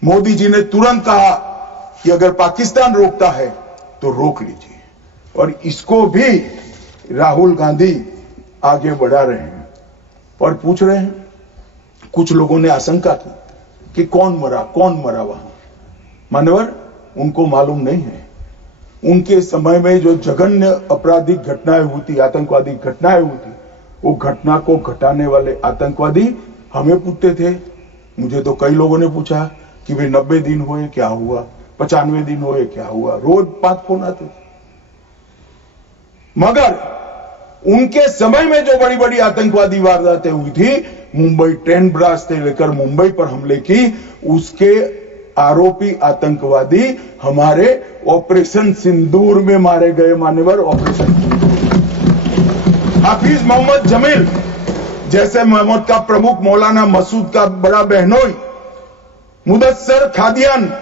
मोदी जी ने तुरंत कहा कि अगर पाकिस्तान रोकता है तो रोक लीजिए, और इसको भी राहुल गांधी आगे बढ़ा रहे हैं और पूछ रहे हैं। कुछ लोगों ने आशंका की कि कौन मरा वहां। मान्यवर, उनको मालूम नहीं है। उनके समय में जो जघन्य आपराधिक घटनाएं हुई थी, आतंकवादी घटनाएं हुई थी, वो घटना को घटाने वाले आतंकवादी हमें पूछते थे। मुझे तो कई लोगों ने पूछा कि वे 90 दिन हुए क्या हुआ, 95 दिन हुए क्या हुआ, रोज 5 फोन आते थे। मगर उनके समय में जो बड़ी बड़ी आतंकवादी वारदातें हुई थी, मुंबई ट्रेन ब्लास्ट से लेकर मुंबई पर हमले की, उसके आरोपी आतंकवादी हमारे ऑपरेशन सिंदूर में मारे गए। मान्यवर, ऑपरेशन हाफिज मोहम्मद जमील जैसे मोहम्मद का प्रमुख, मौलाना मसूद का बड़ा बहनोई, मुदस्सर खादियान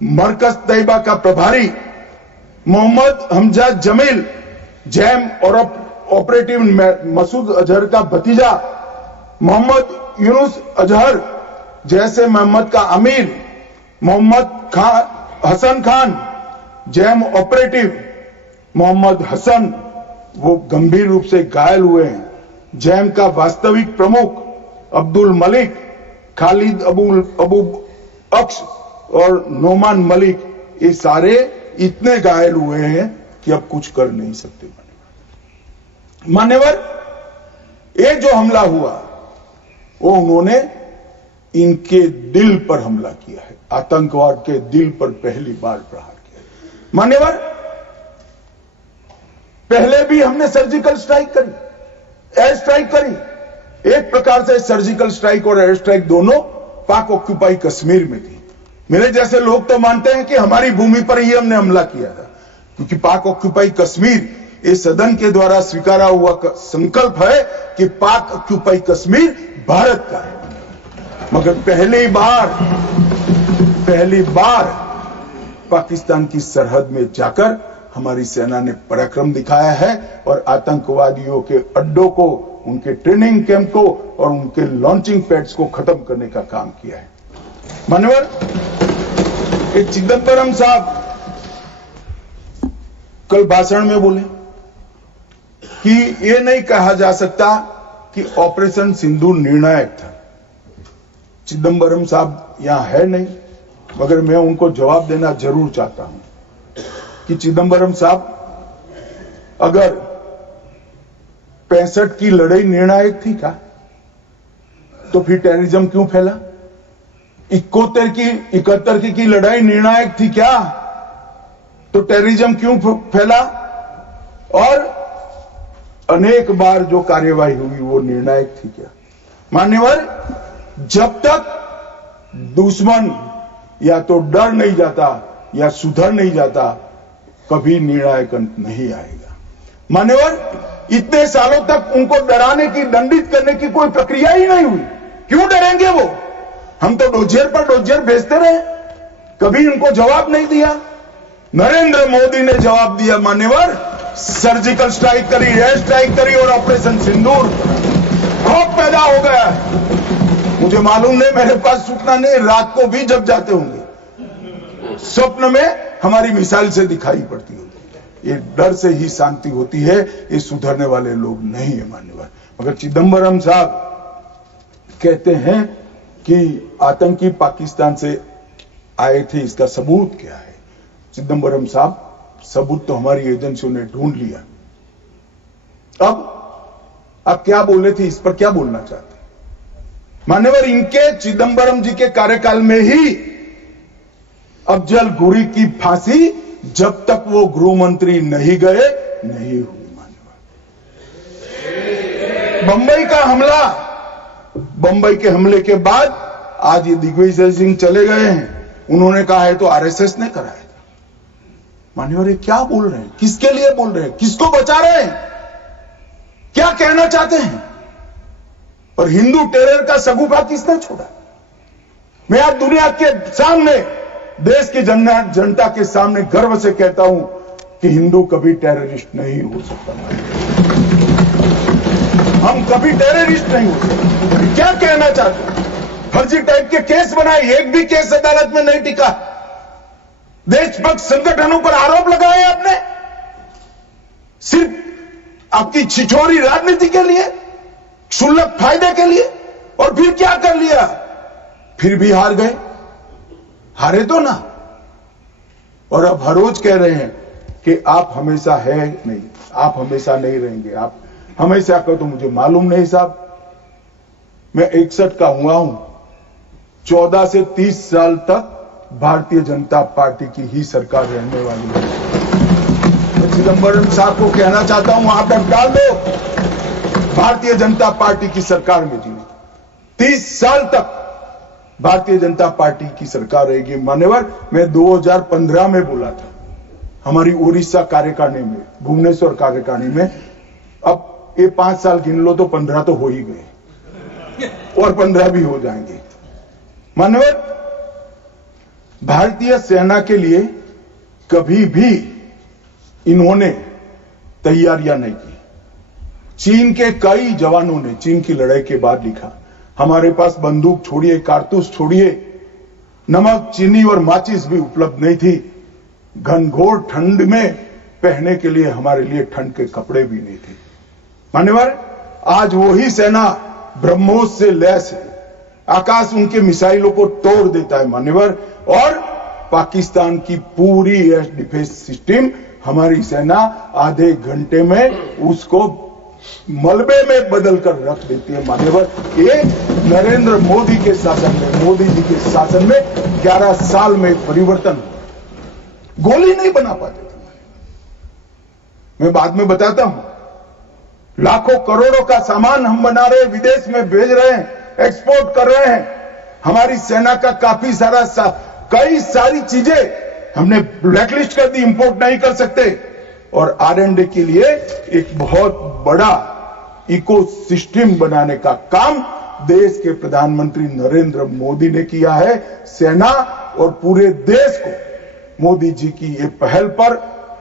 मरकज तैयबा का प्रभारी, मोहम्मद हमजा जमील जैम और ऑपरेटिव मसूद अजहर का भतीजा, मोहम्मद यूनुस अजहर जैसे मोहम्मद का अमीर, मोहम्मद हसन खान जैम ऑपरेटिव, मोहम्मद हसन वो गंभीर रूप से घायल हुए हैं, जैम का वास्तविक प्रमुख अब्दुल मलिक, खालिद अबू अक्स और नोमान मलिक, ये सारे इतने घायल हुए हैं कि अब कुछ कर नहीं सकते। मान्यवर, ये जो हमला हुआ वो उन्होंने इनके दिल पर हमला किया है, आतंकवाद के दिल पर पहली बार प्रहार किया है। मान्यवर, पहले भी हमने सर्जिकल स्ट्राइक करी, एयर स्ट्राइक करी। एक प्रकार से सर्जिकल स्ट्राइक और एयर स्ट्राइक दोनों पाक ऑक्यूपाई कश्मीर में थी। मेरे जैसे लोग तो मानते हैं कि हमारी भूमि पर ही हमने हमला किया था, क्योंकि पाक ऑक्यूपाई कश्मीर इस सदन के द्वारा स्वीकारा हुआ संकल्प है कि पाक ऑक्यूपाई कश्मीर भारत का है। मगर पहली बार पाकिस्तान की सरहद में जाकर हमारी सेना ने पराक्रम दिखाया है और आतंकवादियों के अड्डों को, उनके ट्रेनिंग कैंप को और उनके लॉन्चिंग पैड्स को खत्म करने का काम किया है। मान्यवर, चिदंबरम साहब कल भाषण में बोले कि यह नहीं कहा जा सकता कि ऑपरेशन सिंदूर निर्णायक था। चिदंबरम साहब यहां है नहीं, मगर मैं उनको जवाब देना जरूर चाहता हूं कि चिदंबरम साहब, अगर 65 की लड़ाई निर्णायक थी क्या, तो फिर टेररिज्म क्यों फैला? 71 की लड़ाई निर्णायक थी क्या, तो टेररिज्म क्यों फैला? और अनेक बार जो कार्यवाही हुई वो निर्णायक थी क्या? मान्यवर, जब तक दुश्मन या तो डर नहीं जाता या सुधर नहीं जाता, कभी निर्णायक अंत नहीं आएगा। मान्यवर, इतने सालों तक उनको डराने की, दंडित करने की कोई प्रक्रिया ही नहीं हुई। क्यों डरेंगे वो? हम तो डोजियर पर डोजियर भेजते रहे, कभी उनको जवाब नहीं दिया। नरेंद्र मोदी ने जवाब दिया। मान्यवर, सर्जिकल स्ट्राइक करी, एयर स्ट्राइक करी और ऑपरेशन सिंदूर खौफ पैदा हो गया है। मुझे मालूम नहीं, मेरे पास सूचना नहीं, रात को भी जब जाते होंगे स्वप्न में हमारी मिसाइल से दिखाई पड़ती होगी। ये डर से ही शांति होती है, ये सुधरने वाले लोग नहीं है। मान्यवर, मगर चिदंबरम साहब कहते हैं कि आतंकी पाकिस्तान से आए थे, इसका सबूत क्या है? चिदंबरम साहब, सबूत तो हमारी एजेंसियों ने ढूंढ लिया। अब आप क्या बोले थे, इस पर क्या बोलना चाहते? मान्यवर, इनके चिदंबरम जी के कार्यकाल में ही अफजल गुरी की फांसी जब तक वो गृह मंत्री नहीं गए नहीं हुई। मान्यवर, बंबई का हमला, बंबई के हमले के बाद आज ये दिग्विजय सिंह चले गए हैं, उन्होंने कहा है तो आरएसएस ने कराया था। मान्यवर, ये क्या बोल रहे हैं? किसके लिए बोल रहे हैं? किसको बचा रहे हैं? क्या कहना चाहते हैं? और हिंदू टेरर का सगुफा किसने छोड़ा? मैं आज दुनिया के सामने, देश की जनता के सामने गर्व से कहता हूं कि हिंदू कभी टेररिस्ट नहीं हो सकता। हम कभी टेररिस्ट नहीं होते। क्या कहना चाहते हैं? फर्जी टाइप के केस बनाए, एक भी केस अदालत में नहीं टिका। देशभक्त संगठनों पर आरोप लगाए आपने, सिर्फ आपकी छिछोरी राजनीति के लिए, क्षुल्लक फायदे के लिए। और फिर क्या कर लिया? फिर भी हार गए। हारे तो ना। और अब हर रोज कह रहे हैं कि आप हमेशा है नहीं, आप हमेशा नहीं रहेंगे, आप हमेशा का तो मुझे मालूम नहीं साहब। मैं 61 का हुआ हूं। 14 से 30 साल तक भारतीय जनता पार्टी की ही सरकार रहने वाली है। मैं चिदंबरम साहब को कहना चाहता हूं, आप वोट डाल दो, भारतीय जनता पार्टी की सरकार में जीने। 30 साल तक भारतीय जनता पार्टी की सरकार रहेगी। मान्यवर, मैं 2015 में बोला था हमारी उड़ीसा कार्यकारिणी में, भुवनेश्वर कार्यकारिणी में। अब ये 5 साल गिन लो तो 15 तो हो ही गए और 15 भी हो जाएंगे। मान्यवर, भारतीय सेना के लिए कभी भी इन्होंने तैयारियां नहीं की। चीन के कई जवानों ने चीन की लड़ाई के बाद लिखा, हमारे पास बंदूक छोड़िए, कारतूस छोड़िए, नमक, चीनी और माचिस भी उपलब्ध नहीं थी। घनघोर ठंड में पहनने के लिए हमारे लिए ठंड के कपड़े भी नहीं थे। मान्यवर, आज वही सेना ब्रह्मोस से लैस है। आकाश उनके मिसाइलों को तोड़ देता है मान्यवर। और पाकिस्तान की पूरी एयर डिफेंस सिस्टम हमारी सेना आधे घंटे में उसको मलबे में बदलकर रख देती है मान्यवर। ये नरेंद्र मोदी के शासन में, मोदी जी के शासन में 11 साल में परिवर्तन। गोली नहीं बना पाते थे। मैं बाद में बताता हूं, लाखों करोड़ों का सामान हम बना रहे हैं, विदेश में भेज रहे हैं, एक्सपोर्ट कर रहे हैं। हमारी सेना का काफी सारा कई सारी चीजें हमने ब्लैकलिस्ट कर दी, इंपोर्ट नहीं कर सकते। और R&D के लिए एक बहुत बड़ा इकोसिस्टम बनाने का काम देश के प्रधानमंत्री नरेंद्र मोदी ने किया है। सेना और पूरे देश को मोदी जी की ये पहल पर,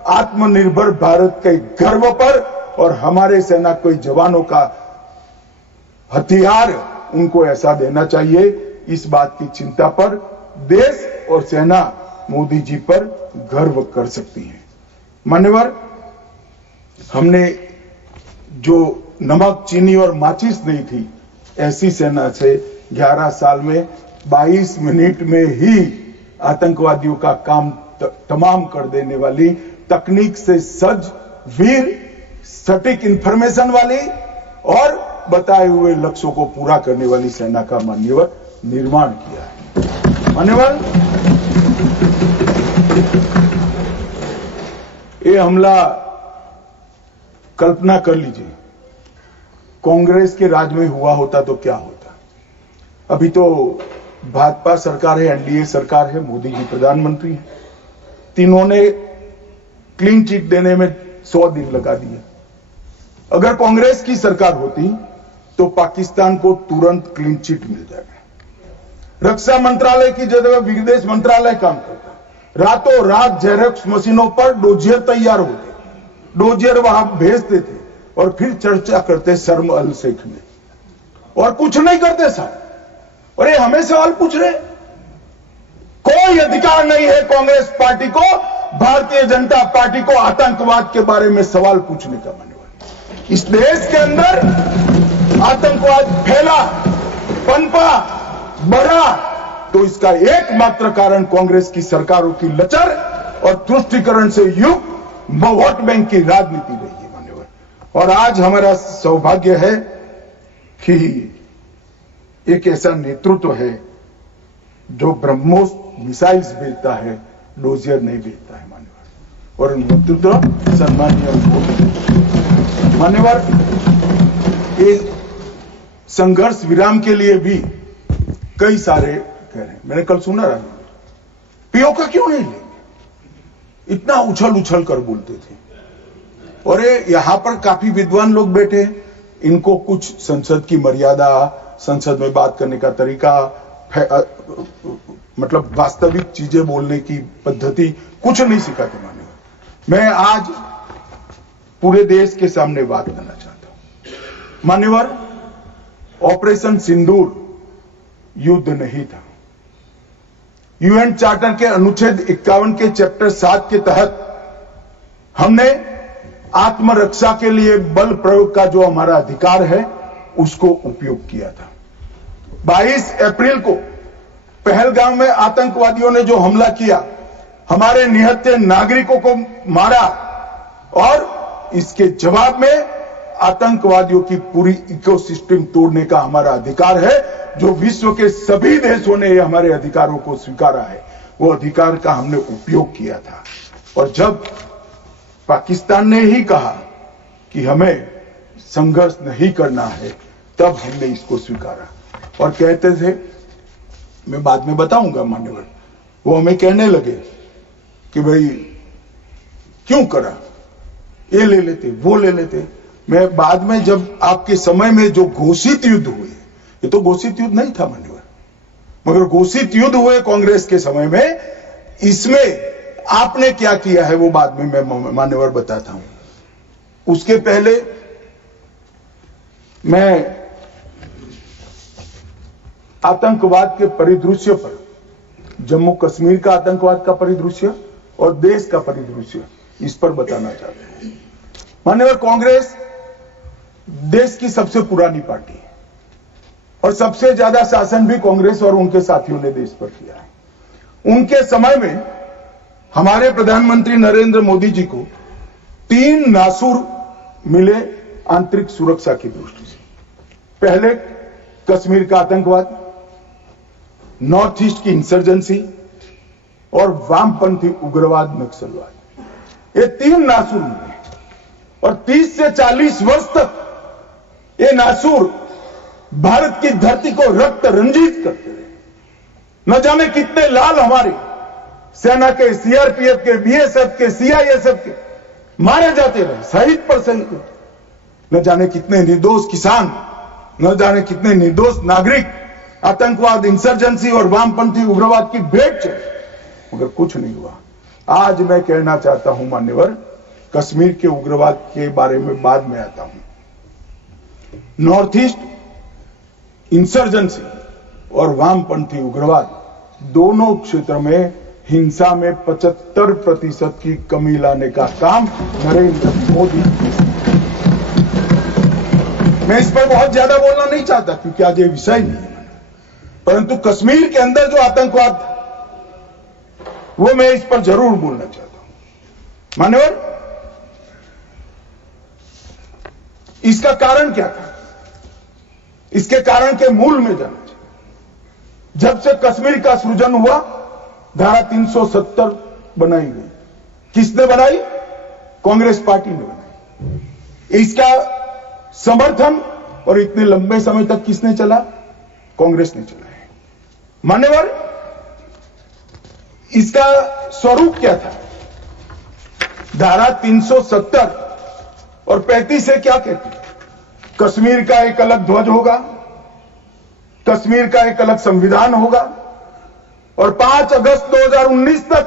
आत्मनिर्भर भारत के गर्व पर और हमारे सेना के जवानों का हथियार उनको ऐसा देना चाहिए, इस बात की चिंता पर देश और सेना मोदी जी पर गर्व कर सकती है। मान्यवर, हमने जो नमक, चीनी और माचिस नहीं थी, ऐसी सेना से 11 साल में 22 मिनट में ही आतंकवादियों का काम तमाम कर देने वाली, तकनीक से सज्ज, वीर, सटीक इंफॉर्मेशन वाली और बताए हुए लक्ष्यों को पूरा करने वाली सेना का मान्यवर निर्माण किया है। मान्यवर, ये हमला कल्पना कर लीजिए, कांग्रेस के राज में हुआ होता तो क्या होता। अभी तो भाजपा सरकार है, NDA सरकार है, मोदी जी प्रधानमंत्री है। तीनों ने क्लीन चिट देने में 100 दिन लगा दिए। अगर कांग्रेस की सरकार होती तो पाकिस्तान को तुरंत क्लीन चिट मिल जाएगा। रक्षा मंत्रालय की जगह विदेश मंत्रालय काम करता। रातों रात जेरोक्स मशीनों पर डोजियर तैयार होते, डोजियर वहां भेजते थे और फिर चर्चा करते शर्म अल शेख में, और कुछ नहीं करते साहब। और ये हमें सवाल पूछ रहे, कोई अधिकार नहीं है कांग्रेस पार्टी को, भारतीय जनता पार्टी को आतंकवाद के बारे में सवाल पूछने का। मान्यवर, इस देश के अंदर आतंकवाद फैला, पनपा, बढ़ा, तो इसका एकमात्र कारण कांग्रेस की सरकारों की लचर और तुष्टीकरण से युक्त वोट बैंक की राजनीति रही है मान्यवर। और आज हमारा सौभाग्य है कि एक ऐसा नेतृत्व है जो ब्रह्मोस मिसाइल्स भेजता है, डोजियर नहीं भेजता है मान्यवर। और नेतृत्व सम्मानीय मोदी। मान्यवर, ये संघर्ष विराम के लिए भी कई सारे कह रहे हैं। मैंने कल सुना रहा, पीओ का क्यों नहीं लेंगे, इतना उछल उछल कर बोलते थे। और ये यहां पर काफी विद्वान लोग बैठे, इनको कुछ संसद की मर्यादा, संसद में बात करने का तरीका, मतलब वास्तविक चीजें बोलने की पद्धति कुछ नहीं सिखाते माने। मैं आज पूरे देश के सामने बात करना चाहता हूं। मान्यवर, ऑपरेशन सिंदूर युद्ध नहीं था। यूएन चार्टर के अनुच्छेद 51 के चैप्टर 7 के तहत हमने आत्मरक्षा के लिए बल प्रयोग का जो हमारा अधिकार है उसको उपयोग किया था। 22 अप्रैल को पहलगाम में आतंकवादियों ने जो हमला किया, हमारे निहत्थे नागरिकों को मारा और इसके जवाब में आतंकवादियों की पूरी इकोसिस्टम तोड़ने का हमारा अधिकार है। जो विश्व के सभी देशों ने हमारे अधिकारों को स्वीकारा है, वो अधिकार का हमने उपयोग किया था। और जब पाकिस्तान ने ही कहा कि हमें संघर्ष नहीं करना है, तब हमने इसको स्वीकारा। और कहते थे, मैं बाद में बताऊंगा मान्यवर, वो हमें कहने लगे कि भाई क्यों करा, ये ले लेते वो ले लेते। मैं बाद में जब आपके समय में जो घोषित युद्ध हुए, ये तो घोषित युद्ध नहीं था मान्यवर, मगर घोषित युद्ध हुए कांग्रेस के समय में, इसमें आपने क्या किया है वो बाद में मैं मान्यवर बताता हूं। उसके पहले मैं आतंकवाद के परिदृश्य पर, जम्मू कश्मीर का आतंकवाद का परिदृश्य और देश का परिदृश्य, इस पर बताना चाहता हूं। मान्यवर, कांग्रेस देश की सबसे पुरानी पार्टी है और सबसे ज्यादा शासन भी कांग्रेस और उनके साथियों ने देश पर किया है। उनके समय में हमारे प्रधानमंत्री नरेंद्र मोदी जी को 3 नासूर मिले आंतरिक सुरक्षा की दृष्टि से। पहले कश्मीर का आतंकवाद, नॉर्थ ईस्ट की इंसर्जेंसी और वामपंथी उग्रवाद नक्सलवाद, ये 3 नासूर मिले। और 30 से 40 वर्ष तक ये नासूर भारत की धरती को रक्त रंजित करते रहे। न जाने कितने लाल हमारे सेना के, सीआरपीएफ के, बीएसएफ के, सीआईएसएफ के मारे जाते रहे, शहीद पर शहीद। न जाने कितने निर्दोष किसान, न जाने कितने निर्दोष नागरिक आतंकवाद, इंसर्जेंसी और वामपंथी उग्रवाद की भेंट चढ़े, मगर कुछ नहीं हुआ। आज मैं कहना चाहता हूं मान्यवर, कश्मीर के उग्रवाद के बारे में बाद में आता हूं। नॉर्थ ईस्ट इंसर्जेंसी और वामपंथी उग्रवाद दोनों क्षेत्र में हिंसा में 75% की कमी लाने का काम नरेंद्र मोदी। मैं इस पर बहुत ज्यादा बोलना नहीं चाहता क्योंकि आज ये विषय नहीं है, परंतु कश्मीर के अंदर जो आतंकवाद था वो मैं इस पर जरूर बोलना चाहता हूं। मान्यवर, इसका कारण क्या था? इसके कारण के मूल में जाना चाहिए। जब से कश्मीर का सृजन हुआ, धारा 370 बनाई गई। किसने बनाई? कांग्रेस पार्टी ने बनाई। इसका समर्थन और इतने लंबे समय तक किसने चला? कांग्रेस ने चला है। मान्यवर, इसका स्वरूप क्या था? धारा 370 और 35 से क्या कहती है? कश्मीर का एक अलग ध्वज होगा, कश्मीर का एक अलग संविधान होगा और 5 अगस्त 2019 तक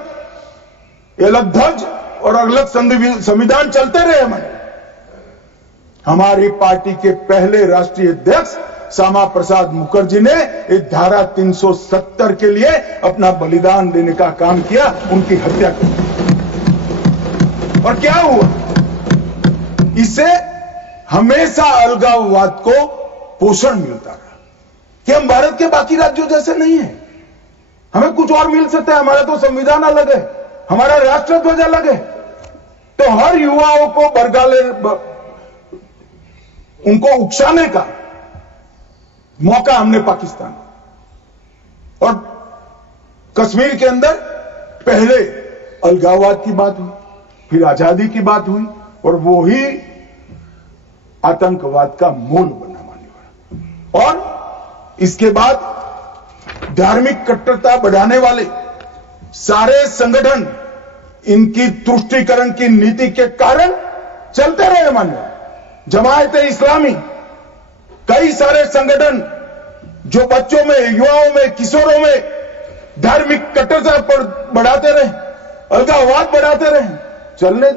ये अलग ध्वज और अलग संविधान चलते रहे। हमारी पार्टी के पहले राष्ट्रीय अध्यक्ष श्यामा प्रसाद मुखर्जी ने इस धारा 370 के लिए अपना बलिदान देने का काम किया, उनकी हत्या कर दी। और क्या हुआ? इससे हमेशा अलगाववाद को पोषण मिलता रहा कि हम भारत के बाकी राज्यों जैसे नहीं है, हमें कुछ और मिल सकता है, हमारा तो संविधान अलग है, हमारा राष्ट्रध्वज अलग है। तो हर युवाओं को बरगाले, उनको उकसाने का मौका हमने पाकिस्तान और कश्मीर के अंदर पहले अलगाववाद की बात हुई, फिर आजादी की बात हुई और वो ही आतंकवाद का मूल बना मान्यवर। और इसके बाद धार्मिक कट्टरता बढ़ाने वाले सारे संगठन इनकी तुष्टीकरण की नीति के कारण चलते रहे मान्यवर। जमायत-ए इस्लामी, कई सारे संगठन जो बच्चों में, युवाओं में, किशोरों में धार्मिक कट्टरता पर बढ़ाते रहे, अलगाववाद बढ़ाते रहे, चलने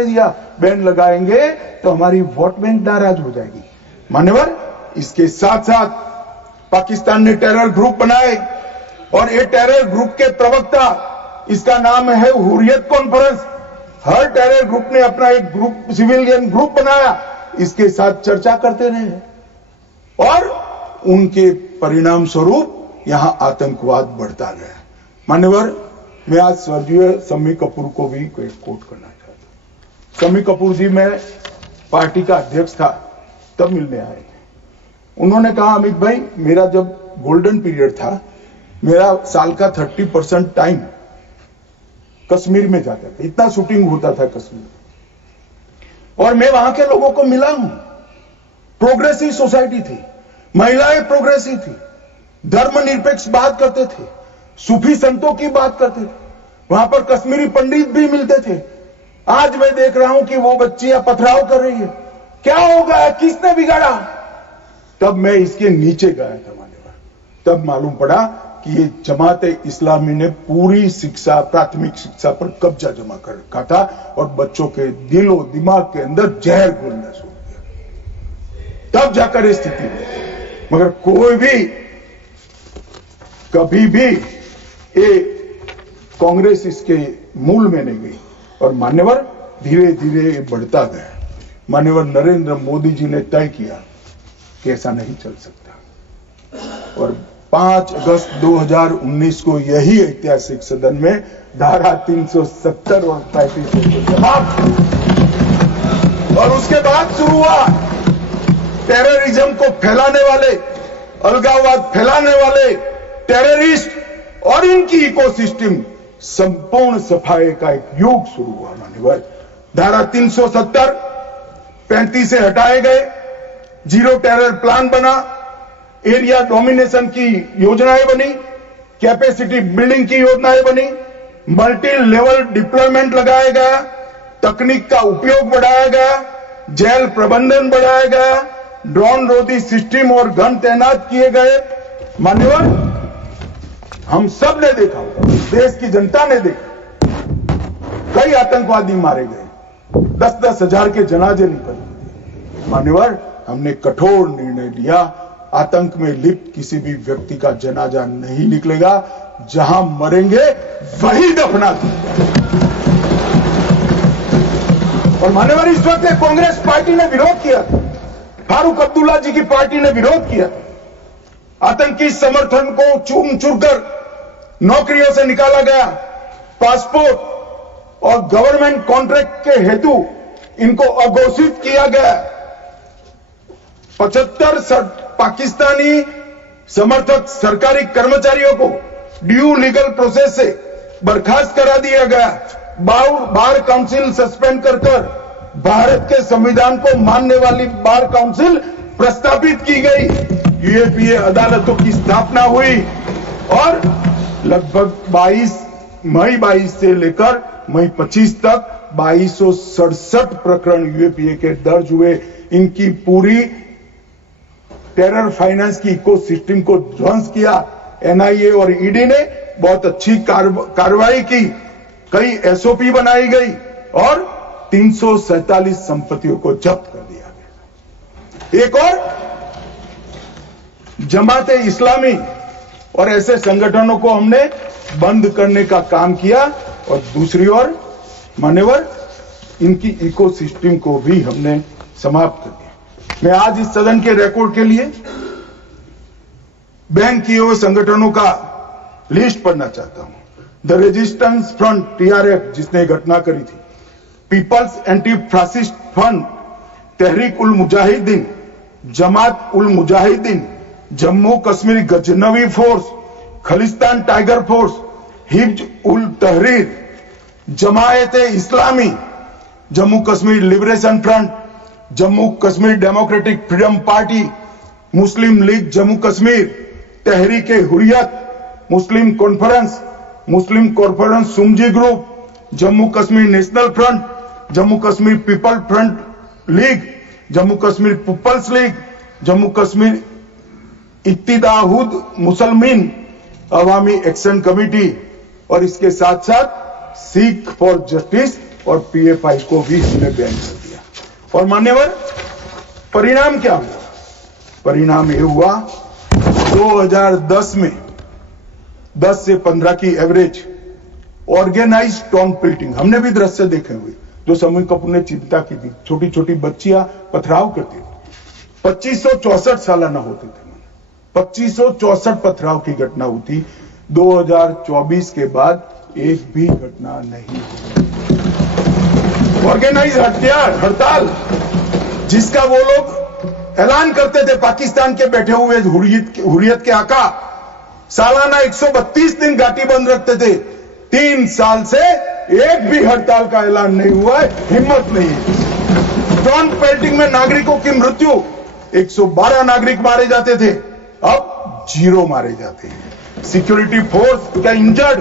दिया बैन लगाएंगे तो हमारी वोट बैंक नाराज हो जाएगी। मान्यवर, इसके साथ साथ पाकिस्तान ने टेरर ग्रुप बनाए और ये टेरर ग्रुप के प्रवक्ता, इसका नाम है हुर्रियत कॉन्फ्रेंस। हर टेरर ग्रुप ने अपना एक ग्रुप, सिविलियन ग्रुप बनाया, इसके साथ चर्चा करते रहे और उनके परिणाम स्वरूप यहां आतंकवाद बढ़ता गया। मान्यवर, मैं आज स्वर्गीय शम्मी कपूर को भी कोट करना चाहता हूं। शम्मी कपूर जी, मैं पार्टी का अध्यक्ष था तब मिलने आए। उन्होंने कहा, अमित भाई, मेरा जब गोल्डन पीरियड था, मेरा साल का 30% टाइम कश्मीर में जाता था, इतना शूटिंग होता था कश्मीर, और मैं वहां के लोगों को मिला हूं। प्रोग्रेसिव सोसाइटी थी, महिलाएं प्रोग्रेसिव थी, धर्मनिरपेक्ष बात करते थे, सूफी संतों की बात करते थे, वहां पर कश्मीरी पंडित भी मिलते थे। आज मैं देख रहा हूं कि वो बच्चियां पथराव कर रही है। क्या हो गया, किसने बिगाड़ा? तब मैं इसके नीचे गया था मान्यवर, तब मालूम पड़ा कि ये जमाते इस्लामी ने पूरी शिक्षा, प्राथमिक शिक्षा पर कब्जा जमा कर रखा था और बच्चों के दिलो दिमाग के अंदर जहर घोलना शुरू किया, तब जाकर ये स्थिति हुई। मगर कोई भी कभी भी ये कांग्रेस इसके मूल में नहीं गई और मान्यवर धीरे धीरे ये बढ़ता गया। मान्यवर, नरेंद्र मोदी जी ने तय किया कि ऐसा नहीं चल सकता और 5 अगस्त 2019 को यही ऐतिहासिक सदन में धारा 370 और 35 को समाप्त, और उसके बाद शुरू हुआ टेररिज्म को फैलाने वाले, अलगाववाद फैलाने वाले टेररिस्ट और इनकी इकोसिस्टम संपूर्ण सफाई का एक युग शुरू हुआ। मान्यवर, धारा 370 35 से हटाए गए, जीरो टेरर प्लान बना, एरिया डोमिनेशन की योजनाएं बनी, कैपेसिटी बिल्डिंग की योजनाएं बनी, मल्टी लेवल डिप्लॉयमेंट लगाया गया, तकनीक का उपयोग बढ़ाया गया, जेल प्रबंधन बढ़ाया गया, ड्रोन रोधी सिस्टम और गन तैनात किए गए। मान्यवर, हम सब ने देखा, देश की जनता ने देखा, कई आतंकवादी मारे गए, 10-10 हजार के जनाजे निकले। मान्यवर, हमने कठोर निर्णय लिया, आतंक में लिप्त किसी भी व्यक्ति का जनाजा नहीं निकलेगा, जहां मरेंगे वही दफना किया। और मान्यवर, इस वक्त कांग्रेस पार्टी ने विरोध किया, फारूक अब्दुल्ला जी की पार्टी ने विरोध किया, आतंकी समर्थन को चूम चूर कर नौकरियों से निकाला गया, पासपोर्ट और गवर्नमेंट कॉन्ट्रैक्ट के हेतु इनको अघोषित किया गया। 75 पाकिस्तानी समर्थक सरकारी कर्मचारियों को ड्यू लीगल प्रोसेस से बर्खास्त करा दिया गया। बार काउंसिल सस्पेंड कर भारत के संविधान को मानने वाली बार काउंसिल प्रस्तावित की गई। यूएपीए अदालतों की स्थापना हुई और लगभग मई 22 से लेकर मई 25 तक 2267 प्रकरण यूएपीए के दर्ज हुए। इनकी पूरी टेरर फाइनेंस की इकोसिस्टम को ध्वंस किया। एनआईए और ईडी ने बहुत अच्छी कार्रवाई की, कई एसओपी बनाई गई और 347 संपत्तियों को जब्त कर दिया गया। एक और जमाते इस्लामी और ऐसे संगठनों को हमने बंद करने का काम किया और दूसरी ओर मान्यवर इनकी इकोसिस्टम को भी हमने समाप्त कर दिया। मैं आज इस सदन के रिकॉर्ड के लिए बैन किए हुए संगठनों का लिस्ट पढ़ना चाहता हूं। द रेजिस्टेंस फ्रंट टीआरएफ जिसने घटना करी थी, People's Anti Fascist Front, Tehreek ul Mujahideen, Jamaat ul Mujahideen, Jammu Kashmir Ghaznavi Force, Khalistan Tiger Force, हिब्ज ut Tahrir, Jamaat e Islami, Jammu Kashmir Liberation Front, Jammu Kashmir Democratic Freedom Party, Muslim League Jammu Kashmir, Tehreek Hurriyat, Muslim Conference Sumji Group, Jammu Kashmir National Front, Jammu Kashmir People Front League, Jammu Kashmir People's League, Jammu Kashmir Ittihad Musalman Awami action committee और इसके साथ साथ सीख फॉर जस्टिस और पीएफआई को भी हमने बैन कर दिया। और मान्यवर, परिणाम क्या हुआ? परिणाम ये हुआ 2010 में 10 से 15 की एवरेज ऑर्गेनाइज टॉन पिल्टिंग, हमने भी दृश्य देखे हुए जो समूह कपूर ने चिंता की थी। छोटी छोटी बच्चियां पथराव करती थी। 2564 सालाना होते थे, 2564 पथराव की घटना हुई थी। 2024 के बाद एक भी घटना नहीं हुई। ऑर्गेनाइज हड़ताल जिसका वो लोग ऐलान करते थे, पाकिस्तान के बैठे हुए हुर्रियत के आका सालाना 132 दिन घाटी बंद रखते थे। 3 साल से एक भी हड़ताल का ऐलान नहीं हुआ है, हिम्मत नहीं है। टॉन पेल्टिंग में नागरिकों की मृत्यु, 112 नागरिक मारे जाते थे, अब 0 मारे जाते हैं। सिक्योरिटी फोर्स का इंजर्ड,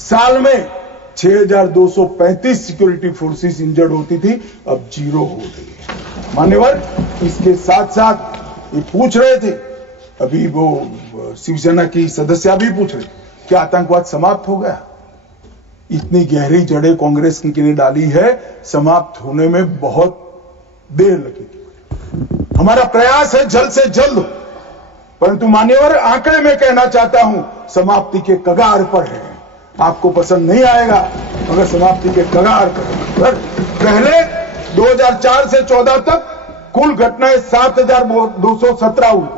साल में 6235 सिक्योरिटी फोर्सेस इंजर्ड होती थी, अब 0 हो गई है। मान्यवर, इसके साथ साथ ये पूछ रहे थे, अभी वो शिवसेना की सदस्य भी पूछ रहे, क्या आतंकवाद समाप्त हो गया? इतनी गहरी जड़ें कांग्रेस ने डाली है, समाप्त होने में बहुत देर लगेगी। हमारा प्रयास है जल्द से जल्द, परंतु मान्यवर, आंकड़े में कहना चाहता हूं समाप्ति के कगार पर है। आपको पसंद नहीं आएगा मगर समाप्ति के कगार पर। पहले 2004 से 14 तक कुल घटनाएं 7217 हुई।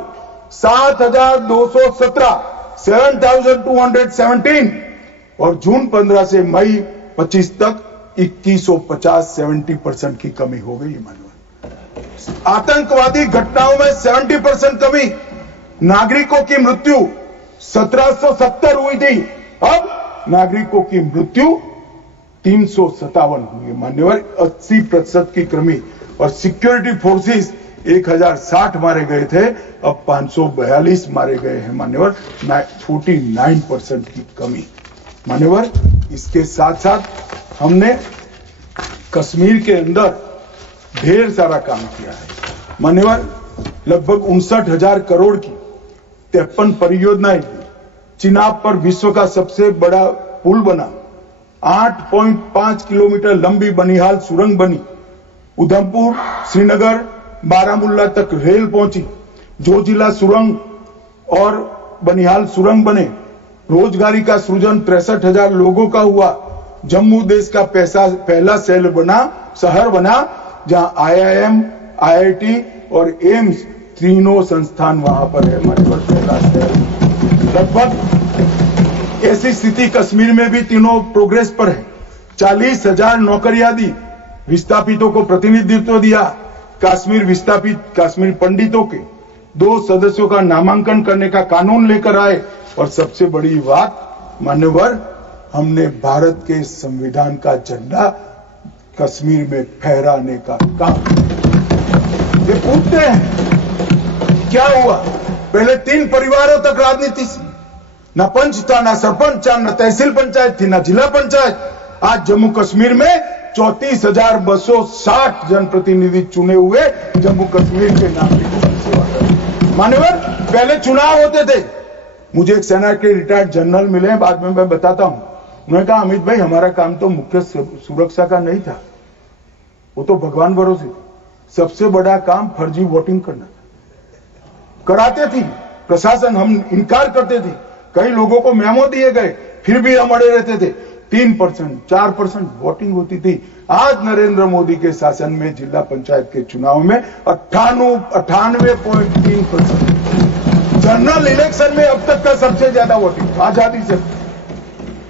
7217, 7217, और जून 15 से मई 25 तक 2150, 70% की कमी हो गई। मानव, आतंकवादी घटनाओं में 70% कमी। नागरिकों की मृत्यु 1770 हुई थी, अब नागरिकों की मृत्यु 357 हुई है। मान्यवर, 80% की कमी। और सिक्योरिटी फोर्सेस 1060 मारे गए थे, अब 542 मारे गए हैं। मान्यवर, 49% की कमी। मान्यवर, इसके साथ साथ हमने कश्मीर के अंदर ढेर सारा काम किया है। मान्यवर, लगभग 59,000 करोड़ की 53 परियोजनाएं की। चिनाब पर विश्व का सबसे बड़ा पुल बना। 8.5 किलोमीटर लंबी बनिहाल सुरंग बनी। उधमपुर, श्रीनगर, बारामुल्ला तक रेल पहुंची। जोजिला सुरंग और बनिहाल सुरंग बने। रोजगारी का सृजन 63,000 लोगों का हुआ। जम्मू देश का पहला शहर बना जहां IIM, IIT और एम्स तीनों संस्थान वहां पर है। मान्यवर, पहला शहर। लगभग ऐसी स्थिति कश्मीर में भी तीनों प्रोग्रेस पर है। 40,000 नौकरियां दी। विस्थापितों को प्रतिनिधित्व दिया। कश्मीर विस्थापित कश्मीर पंडितों के 2 सदस्यों का नामांकन करने का कानून लेकर आए। और सबसे बड़ी बात मान्यवर, हमने भारत के संविधान का झंडा कश्मीर में फहराने का काम। ये पूछते हैं क्या हुआ? पहले 3 परिवारों तक राजनीति थी, ना पंच था, ना सरपंच था, ना तहसील पंचायत थी, ना जिला पंचायत। आज जम्मू कश्मीर में 34,260 जनप्रतिनिधि चुने हुए जम्मू कश्मीर के नागरिकों की सेवा करें। मान्यवर, पहले चुनाव होते थे। मुझे एक सेना के रिटायर्ड जनरल मिले, बाद में मैं बताता हूं। उन्होंने कहा, अमित भाई, हमारा काम तो मुख्य सुरक्षा का नहीं था, वो तो भगवान भरोसे था। सबसे बड़ा काम फर्जी वोटिंग करना था। कराते थे प्रशासन, हम इनकार करते थे। कई लोगों को मेमो दिए गए, फिर भी हम अड़े रहते थे। 3%, 4% वोटिंग होती थी। आज नरेंद्र मोदी के शासन में जिला पंचायत के चुनाव में 98.3%। जनरल इलेक्शन में अब तक का सबसे ज्यादा वोटिंग आजादी से।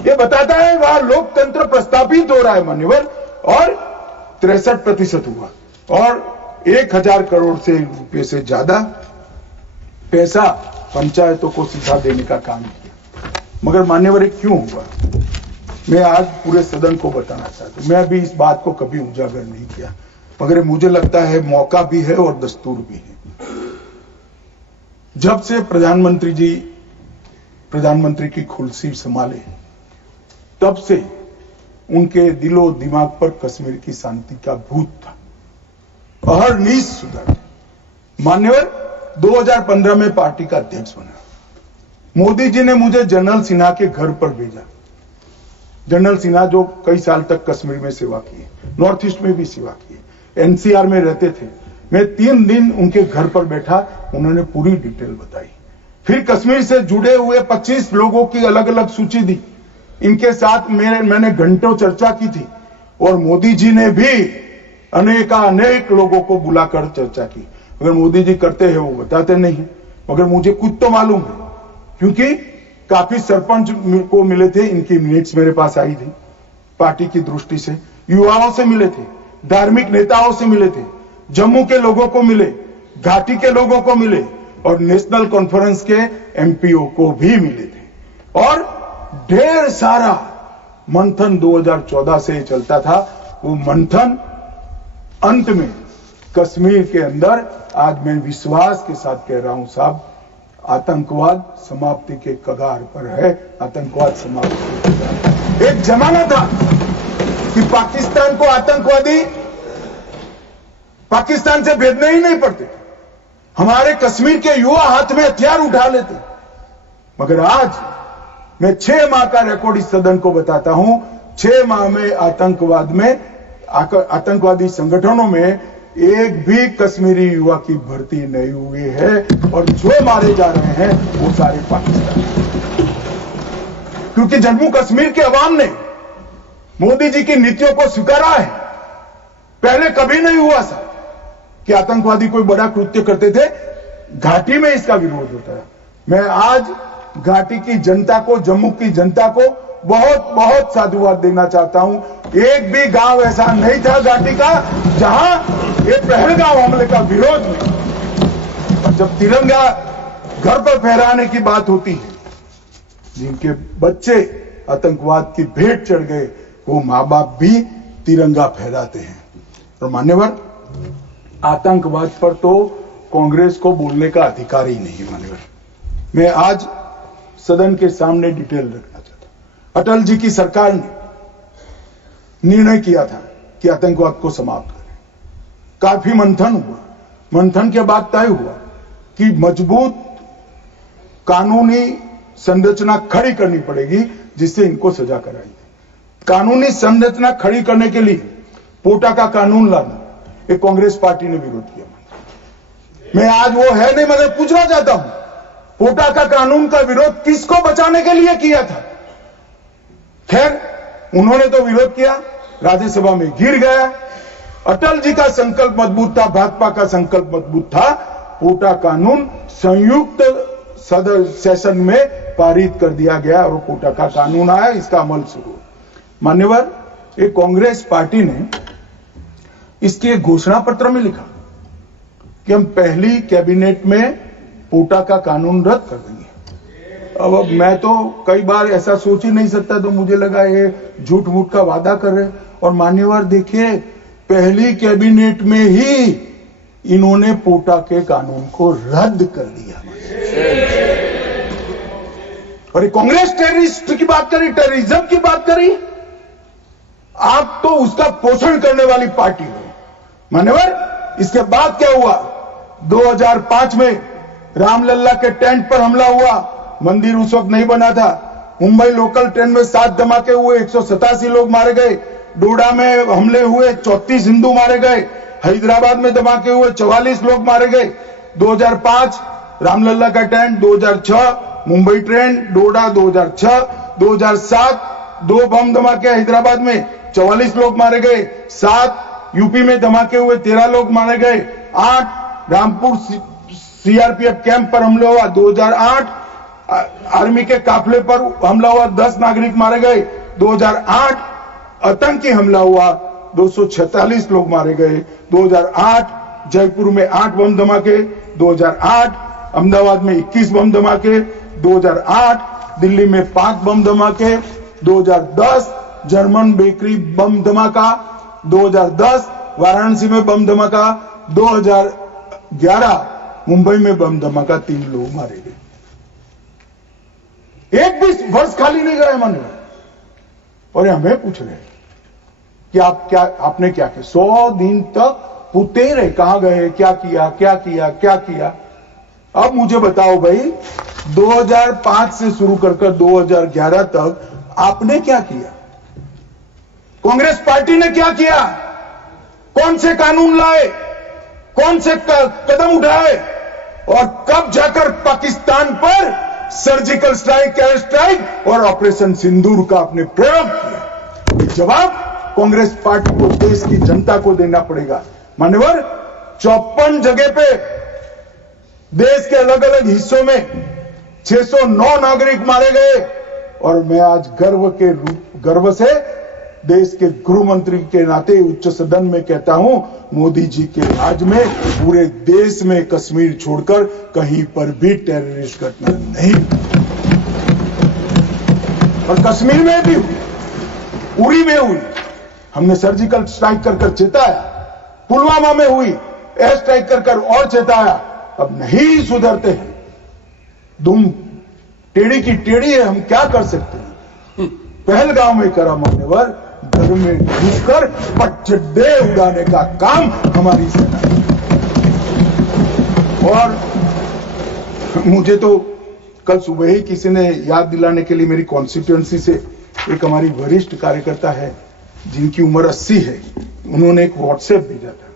ये बताता है वहां लोकतंत्र प्रस्थापित हो रहा है। मान्यवर, और 63% हुआ। और 1,000 करोड़ से रुपए से ज्यादा पैसा पंचायतों को सीधा देने का काम किया। मगर मान्यवर, क्यों हुआ? मैं आज पूरे सदन को बताना चाहता हूं। मैं भी इस बात को कभी उजागर नहीं किया, मगर मुझे लगता है मौका भी है और दस्तूर भी है। जब से प्रधानमंत्री की कुर्सी संभाले, तब से उनके दिलो दिमाग पर कश्मीर की शांति का भूत था। अहरनीश सुधर। मान्यवर, 2015 में पार्टी का अध्यक्ष बना। मोदी जी ने मुझे जनरल सिन्हा के घर पर भेजा। जनरल सिन्हा जो कई साल तक कश्मीर में सेवा की, नॉर्थ ईस्ट में भी सेवा की, एनसीआर में रहते थे। मैं 3 दिन उनके घर पर बैठा, उन्होंने पूरी डिटेल बताई। फिर कश्मीर से जुड़े हुए 25 लोगों की अलग अलग सूची दी। इनके साथ मैंने घंटों चर्चा की थी और मोदी जी ने भी अनेक लोगों को बुलाकर चर्चा की। अगर मोदी जी करते हैं वो बताते नहीं, मगर मुझे कुछ तो मालूम है, क्योंकि काफी सरपंच को मिले थे, इनकी मिनट्स मेरे पास आई थी। पार्टी की दृष्टि से युवाओं से मिले थे, धार्मिक नेताओं से मिले थे, जम्मू के लोगों को मिले, घाटी के लोगों को मिले और नेशनल कॉन्फ्रेंस के एमपीओ को भी मिले थे। और ढेर सारा मंथन 2014 से चलता था। वो मंथन अंत में कश्मीर के अंदर आज मैं विश्वास के साथ कह रहा हूं साहब, आतंकवाद समाप्ति के कगार पर है। आतंकवाद समाप्ति के कगार। एक जमाना था कि पाकिस्तान को आतंकवादी पाकिस्तान से भेजने ही नहीं पड़ते, हमारे कश्मीर के युवा हाथ में हथियार उठा लेते। मगर आज मैं 6 माह का रिकॉर्ड इस सदन को बताता हूं। 6 माह में आतंकवादी संगठनों में एक भी कश्मीरी युवा की भर्ती नहीं हुई है और जो मारे जा रहे हैं वो सारे पाकिस्तानी। क्योंकि जम्मू कश्मीर के अवाम ने मोदी जी की नीतियों को स्वीकारा है। पहले कभी नहीं हुआ था कि आतंकवादी कोई बड़ा कृत्य करते थे, घाटी में इसका विरोध होता है। मैं आज घाटी की जनता को, जम्मू की जनता को बहुत बहुत साधुवाद देना चाहता हूं। एक भी गांव ऐसा नहीं था घाटी का जहां ये पहलगाम हमले का विरोध नहीं। और जब तिरंगा घर पर फहराने की बात होती है, जिनके बच्चे आतंकवाद की भेंट चढ़ गए, वो मां बाप भी तिरंगा फहराते हैं। और मान्यवर, आतंकवाद पर तो कांग्रेस को बोलने का अधिकार ही नहीं है। मान्यवर, मैं आज सदन के सामने डिटेल रखना चाहता हूं। अटल जी की सरकार ने निर्णय किया था कि आतंकवाद को समाप्त करें। काफी मंथन हुआ। मंथन के बाद तय हुआ कि मजबूत कानूनी संरचना खड़ी करनी पड़ेगी जिससे इनको सजा कराई जाए। कानूनी संरचना खड़ी करने के लिए पोटा का कानून लाना, एक कांग्रेस पार्टी ने विरोध किया। मैं आज वो है नहीं, मगर पूछना चाहता हूं, पोटा का कानून का विरोध किसको बचाने के लिए किया था? खैर, उन्होंने तो विरोध किया, राज्यसभा में गिर गया। अटल जी का संकल्प मजबूत था, भाजपा का संकल्प मजबूत था। पोटा कानून संयुक्त सदन सेशन में पारित कर दिया गया और पोटा का कानून आया, इसका अमल शुरू। मान्यवर, एक कांग्रेस पार्टी ने इसके एक घोषणा पत्र में लिखा कि हम पहली कैबिनेट में पोटा का कानून रद्द कर देंगे। अब मैं तो कई बार ऐसा सोच ही नहीं सकता, तो मुझे लगा ये झूठ मूठ का वादा कर रहे। और मान्यवर देखिए, पहली कैबिनेट में ही इन्होंने पोटा के कानून को रद्द कर दिया। और कांग्रेस टेररिस्ट की बात करी, टेररिज्म की बात करी, आप तो उसका पोषण करने वाली पार्टी हो। मान्यवर, इसके बाद क्या हुआ? 2005 में रामलल्ला के टेंट पर हमला हुआ। मंदिर उस वक्त नहीं बना था। मुंबई लोकल ट्रेन में 7 धमाके हुए, 187 लोग मारे गए। डोडा में हमले हुए, 34 हिंदू मारे गए। हैदराबाद में धमाके हुए, 44 लोग मारे गए। 2005 रामलल्ला का टेंट, 2006 मुंबई ट्रेन, डोडा 2006, 2007 2 बम धमाके हैदराबाद में, 44 लोग मारे गए। 7 यूपी में धमाके हुए, 13 लोग मारे गए। 8 रामपुर सीआरपीएफ कैंप पर हमला हुआ। 2008 आर्मी के काफिले पर हमला हुआ, 10 नागरिक मारे गए। 2008 आतंकी हमला हुआ, 246 लोग मारे गए। 2008 जयपुर में 8 बम धमाके। 2008 अहमदाबाद में 21 बम धमाके। 2008 दिल्ली में 5 बम धमाके। 2010 जर्मन बेकरी बम धमाका। 2010 वाराणसी में बम धमाका। 2011 मुंबई में बम धमाका, 3 लोग मारे गए। एक भी वर्ष खाली नहीं गए मन में। और हमें पूछ रहे कि आपने क्या किया? 100 दिन तक पूछते रहे, कहां गए, क्या किया, क्या किया, क्या किया। अब मुझे बताओ भाई, 2005 से शुरू कर 2011 तक आपने क्या किया? कांग्रेस पार्टी ने क्या किया? कौन से कानून लाए, कौन से कदम उठाए और कब जाकर पाकिस्तान पर सर्जिकल स्ट्राइक, एयर स्ट्राइक और ऑपरेशन सिंदूर का आपने प्रयोग किया? जवाब कांग्रेस पार्टी को, देश की जनता को देना पड़ेगा। मान्यवर, 54 जगह पे देश के अलग अलग हिस्सों में 609 नागरिक मारे गए और मैं आज गर्व से देश के गृह मंत्री के नाते उच्च सदन में कहता हूं, मोदी जी के राज में पूरे देश में कश्मीर छोड़कर कहीं पर भी टेररिस्ट घटना नहीं। और कश्मीर में भी हुई, उरी में हुई, हमने सर्जिकल स्ट्राइक कर चेताया, पुलवामा में हुई, एयर स्ट्राइक कर और चेताया, अब नहीं सुधरते हैं। दुम टेढ़ी की टेढ़ी है, हम क्या कर सकते हैं? पहलगांव में करा मान्यवर, घर में घुसकर पटचड्डे उड़ाने का काम हमारी सेना ने। और मुझे तो कल सुबह ही किसी ने याद दिलाने के लिए, मेरी कॉन्स्टिट्यूएंसी से एक हमारी वरिष्ठ कार्यकर्ता है जिनकी उम्र 80 है, उन्होंने एक व्हाट्सएप भेजा था।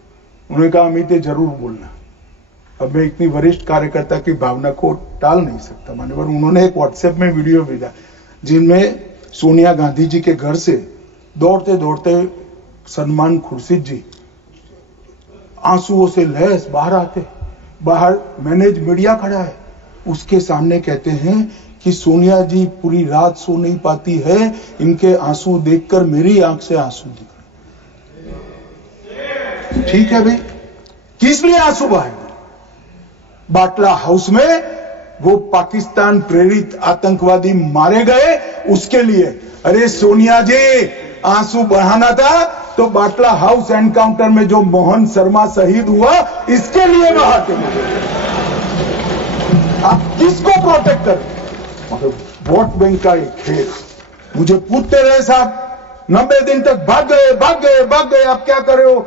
उन्होंने कहा अमित ये जरूर बोलना। अब मैं इतनी वरिष्ठ कार्यकर्ता की भावना को टाल नहीं सकता मान्यवर। उन्होंने एक व्हाट्सएप में वीडियो भेजा जिनमें सोनिया गांधी जी के घर से दौड़ते दौड़ते सलमान खुर्शीद जी आंसुओं से लहस बाहर आते, बाहर मैनेज मीडिया खड़ा है, उसके सामने कहते हैं कि सोनिया जी पूरी रात सो नहीं पाती है, इनके आंसू देखकर मेरी आंख से आंसू निकले। ठीक है भाई, किस लिए आंसू बहाएंगे? बाटला हाउस में वो पाकिस्तान प्रेरित आतंकवादी मारे गए, उसके लिए। अरे सोनिया जी, आंसू बहाना था तो बाटला हाउस एनकाउंटर में जो मोहन शर्मा शहीद हुआ, इसके लिए बहाते। आप किसको प्रोटेक्ट करें? वोट बैंक का एक खेल। मुझे पूछते रहे साहब, 90 दिन तक भाग गए, आप क्या कर रहे हो?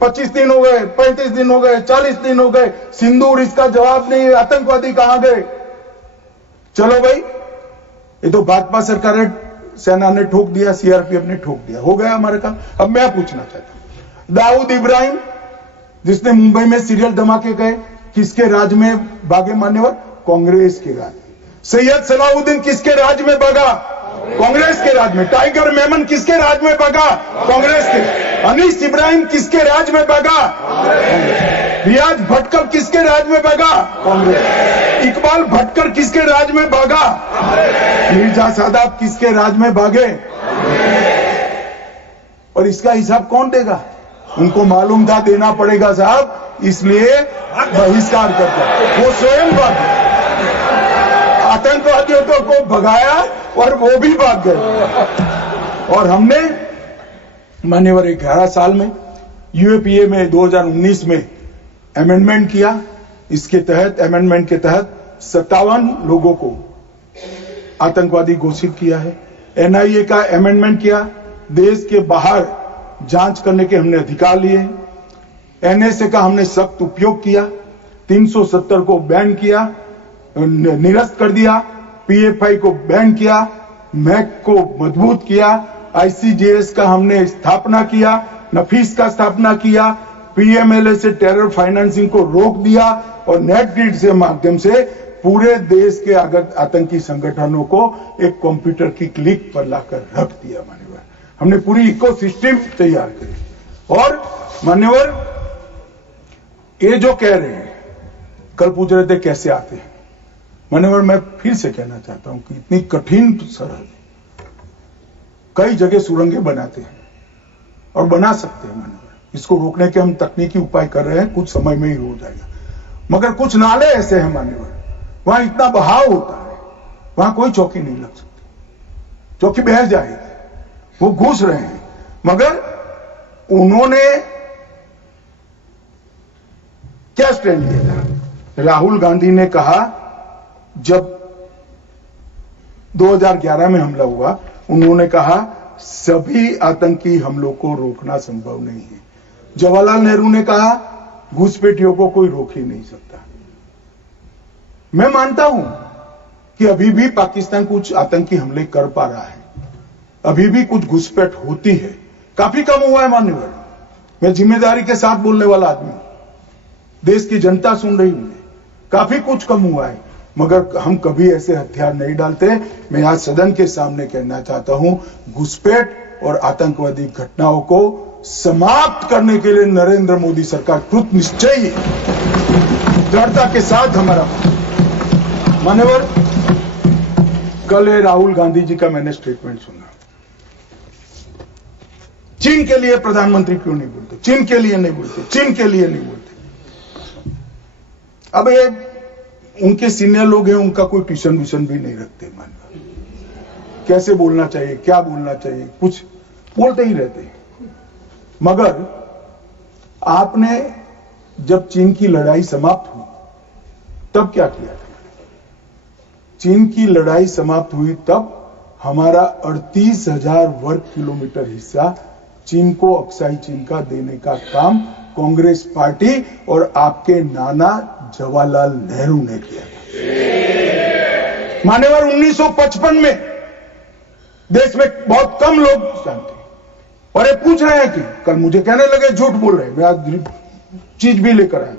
25 दिन हो गए, 35 दिन हो गए, 40 दिन हो गए, सिंदूर इसका जवाब नहीं, आतंकवादी कहां गए? चलो भाई, ये तो भाजपा सरकार ने, सेना ने ठोक दिया, सीआरपीएफ ने ठोक दिया, हो गया हमारे काम। अब मैं पूछना चाहता हूं, दाऊद इब्राहिम जिसने मुंबई में सीरियल धमाके गए, किसके राज में भागे मान्यवर? कांग्रेस के राज में। सैयद सलाउद्दीन किसके राज में भागा? कांग्रेस के राज में। टाइगर मेमन किसके राज में भागा? कांग्रेस के। अनीस इब्राहिम किसके राज में भागा? रियाज भटकर किसके राज में भागा? कांग्रेस। इकबाल भटकर किसके राज में भागा? मिर्जा सादाब किसके राज में भागे? और इसका हिसाब कौन देगा? उनको मालूम था देना पड़ेगा साहब, इसलिए बहिष्कार करते। वो स्वयं भागे, आतंकवादियों को भगाया और वो भी भाग गए। और हमने मान्यवर 11 साल में यूएपीए में 2019 में अमेंडमेंट किया। इसके तहत, अमेंडमेंट के तहत 57 लोगों को आतंकवादी घोषित किया है। एनआईए का अमेंडमेंट किया, देश के बाहर जांच करने के हमने अधिकार लिए। एनएसए का हमने सख्त उपयोग किया, 370 को बैन किया, निरस्त कर दिया, पीएफआई को बैन किया, मैक को मजबूत किया, आईसीजेएस का हमने स्थापना किया, नफीस का स्थापना किया, पीएमएलए से टेरर फाइनेंसिंग को रोक दिया और नेट ग्रिड से माध्यम से पूरे देश के आतंकी संगठनों को एक कंप्यूटर की क्लिक पर लाकर रख दिया। मान्यवर, हमने पूरी इकोसिस्टम तैयार करी। और मान्यवर, ये जो कह रहे हैं, कल पूछ रहे थे कैसे आते हैं, मान्यवर मैं फिर से कहना चाहता हूं कि इतनी कठिन सरहद, कई जगह सुरंगें बनाते हैं और बना सकते हैं मान्यवर। इसको रोकने के हम तकनीकी उपाय कर रहे हैं, कुछ समय में ही हो जाएगा। मगर कुछ नाले ऐसे हैं मान्यवर, वहां इतना बहाव होता है, वहां कोई चौकी नहीं लग सकती, चौकी बह जाएगी। वो घुस रहे हैं, मगर उन्होंने क्या स्टैंड लिया था? राहुल गांधी ने कहा, जब 2011 में हमला हुआ, उन्होंने कहा सभी आतंकी हमलों को रोकना संभव नहीं है। जवाहरलाल नेहरू ने कहा घुसपैठियों को कोई रोक ही नहीं सकता। मैं मानता हूं कि अभी भी पाकिस्तान कुछ आतंकी हमले कर पा रहा है, अभी भी कुछ घुसपैठ होती है, काफी कम हुआ है मान्यवर। मैं जिम्मेदारी के साथ बोलने वाला आदमी हूं, देश की जनता सुन रही हूं, काफी कुछ कम हुआ है, मगर हम कभी ऐसे हथियार नहीं डालते। मैं आज सदन के सामने कहना चाहता हूं, घुसपैठ और आतंकवादी घटनाओं को समाप्त करने के लिए नरेंद्र मोदी सरकार कृत निश्चयी दृढ़ता के साथ हमारा मान्यवर। कल राहुल गांधी जी का मैंने स्टेटमेंट सुना, चीन के लिए प्रधानमंत्री क्यों नहीं बोलते, चीन के लिए नहीं बोलते, चीन के लिए नहीं बोलते। अब ये उनके सीनियर लोग हैं, उनका कोई ट्यूशन व्यूशन भी नहीं रखते। मानव कैसे बोलना चाहिए, क्या बोलना चाहिए, कुछ बोलते ही रहते। मगर आपने जब चीन की लड़ाई समाप्त हुई तब क्या किया था? चीन की लड़ाई समाप्त हुई तब हमारा 38,000 वर्ग किलोमीटर हिस्सा चीन को अक्साई चीन का देने का काम कांग्रेस पार्टी और आपके नाना जवाहरलाल नेहरू ने किया था। मान्यवर 1955 में देश में बहुत कम लोग जानते हैं, और ये पूछ रहे हैं कि कल मुझे कहने लगे झूठ बोल रहे हैं, मैं आज चीज भी लेकर आया।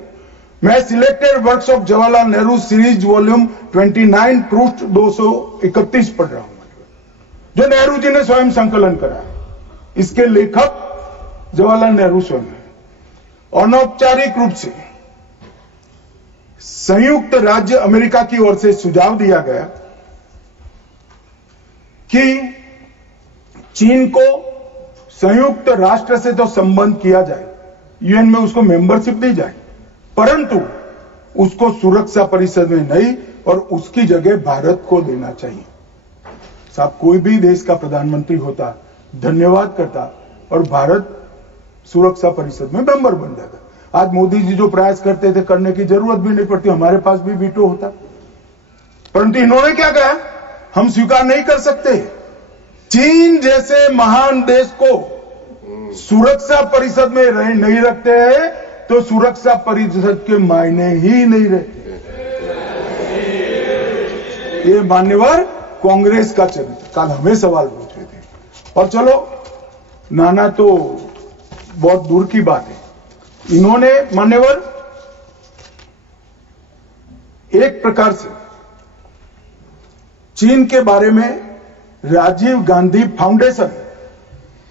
मैं selected works of Jawaharlal Nehru series volume 29 पृष्ठ 231 पढ़ रहा हूं, जो नेहरू जी ने स्वयं संकलन करा है। इसके लेखक जवाहरलाल नेहरू स्वयं है। अनौपचारिक रूप से संयुक्त राज्य अमेरिका की ओर से सुझाव दिया गया कि चीन को संयुक्त राष्ट्र से तो संबंध किया जाए, यूएन में उसको मेंबरशिप दी जाए, परंतु उसको सुरक्षा परिषद में नहीं और उसकी जगह भारत को देना चाहिए। साहब, कोई भी देश का प्रधानमंत्री होता, धन्यवाद करता और भारत सुरक्षा परिषद में मेंबर बन जाता। आज मोदी जी जो प्रयास करते थे, करने की जरूरत भी नहीं पड़ती, हमारे पास भी वीटो होता। परंतु इन्होंने क्या कहा, हम स्वीकार नहीं कर सकते। चीन जैसे महान देश को सुरक्षा परिषद में नहीं रखते हैं तो सुरक्षा परिषद के मायने ही नहीं रहते। ये मान्यवर कांग्रेस का चरित्र कल हमें सवाल पूछ रहे थे। और चलो, नाना तो बहुत दूर की बात है, इन्होंने मान्यवर एक प्रकार से चीन के बारे में राजीव गांधी फाउंडेशन,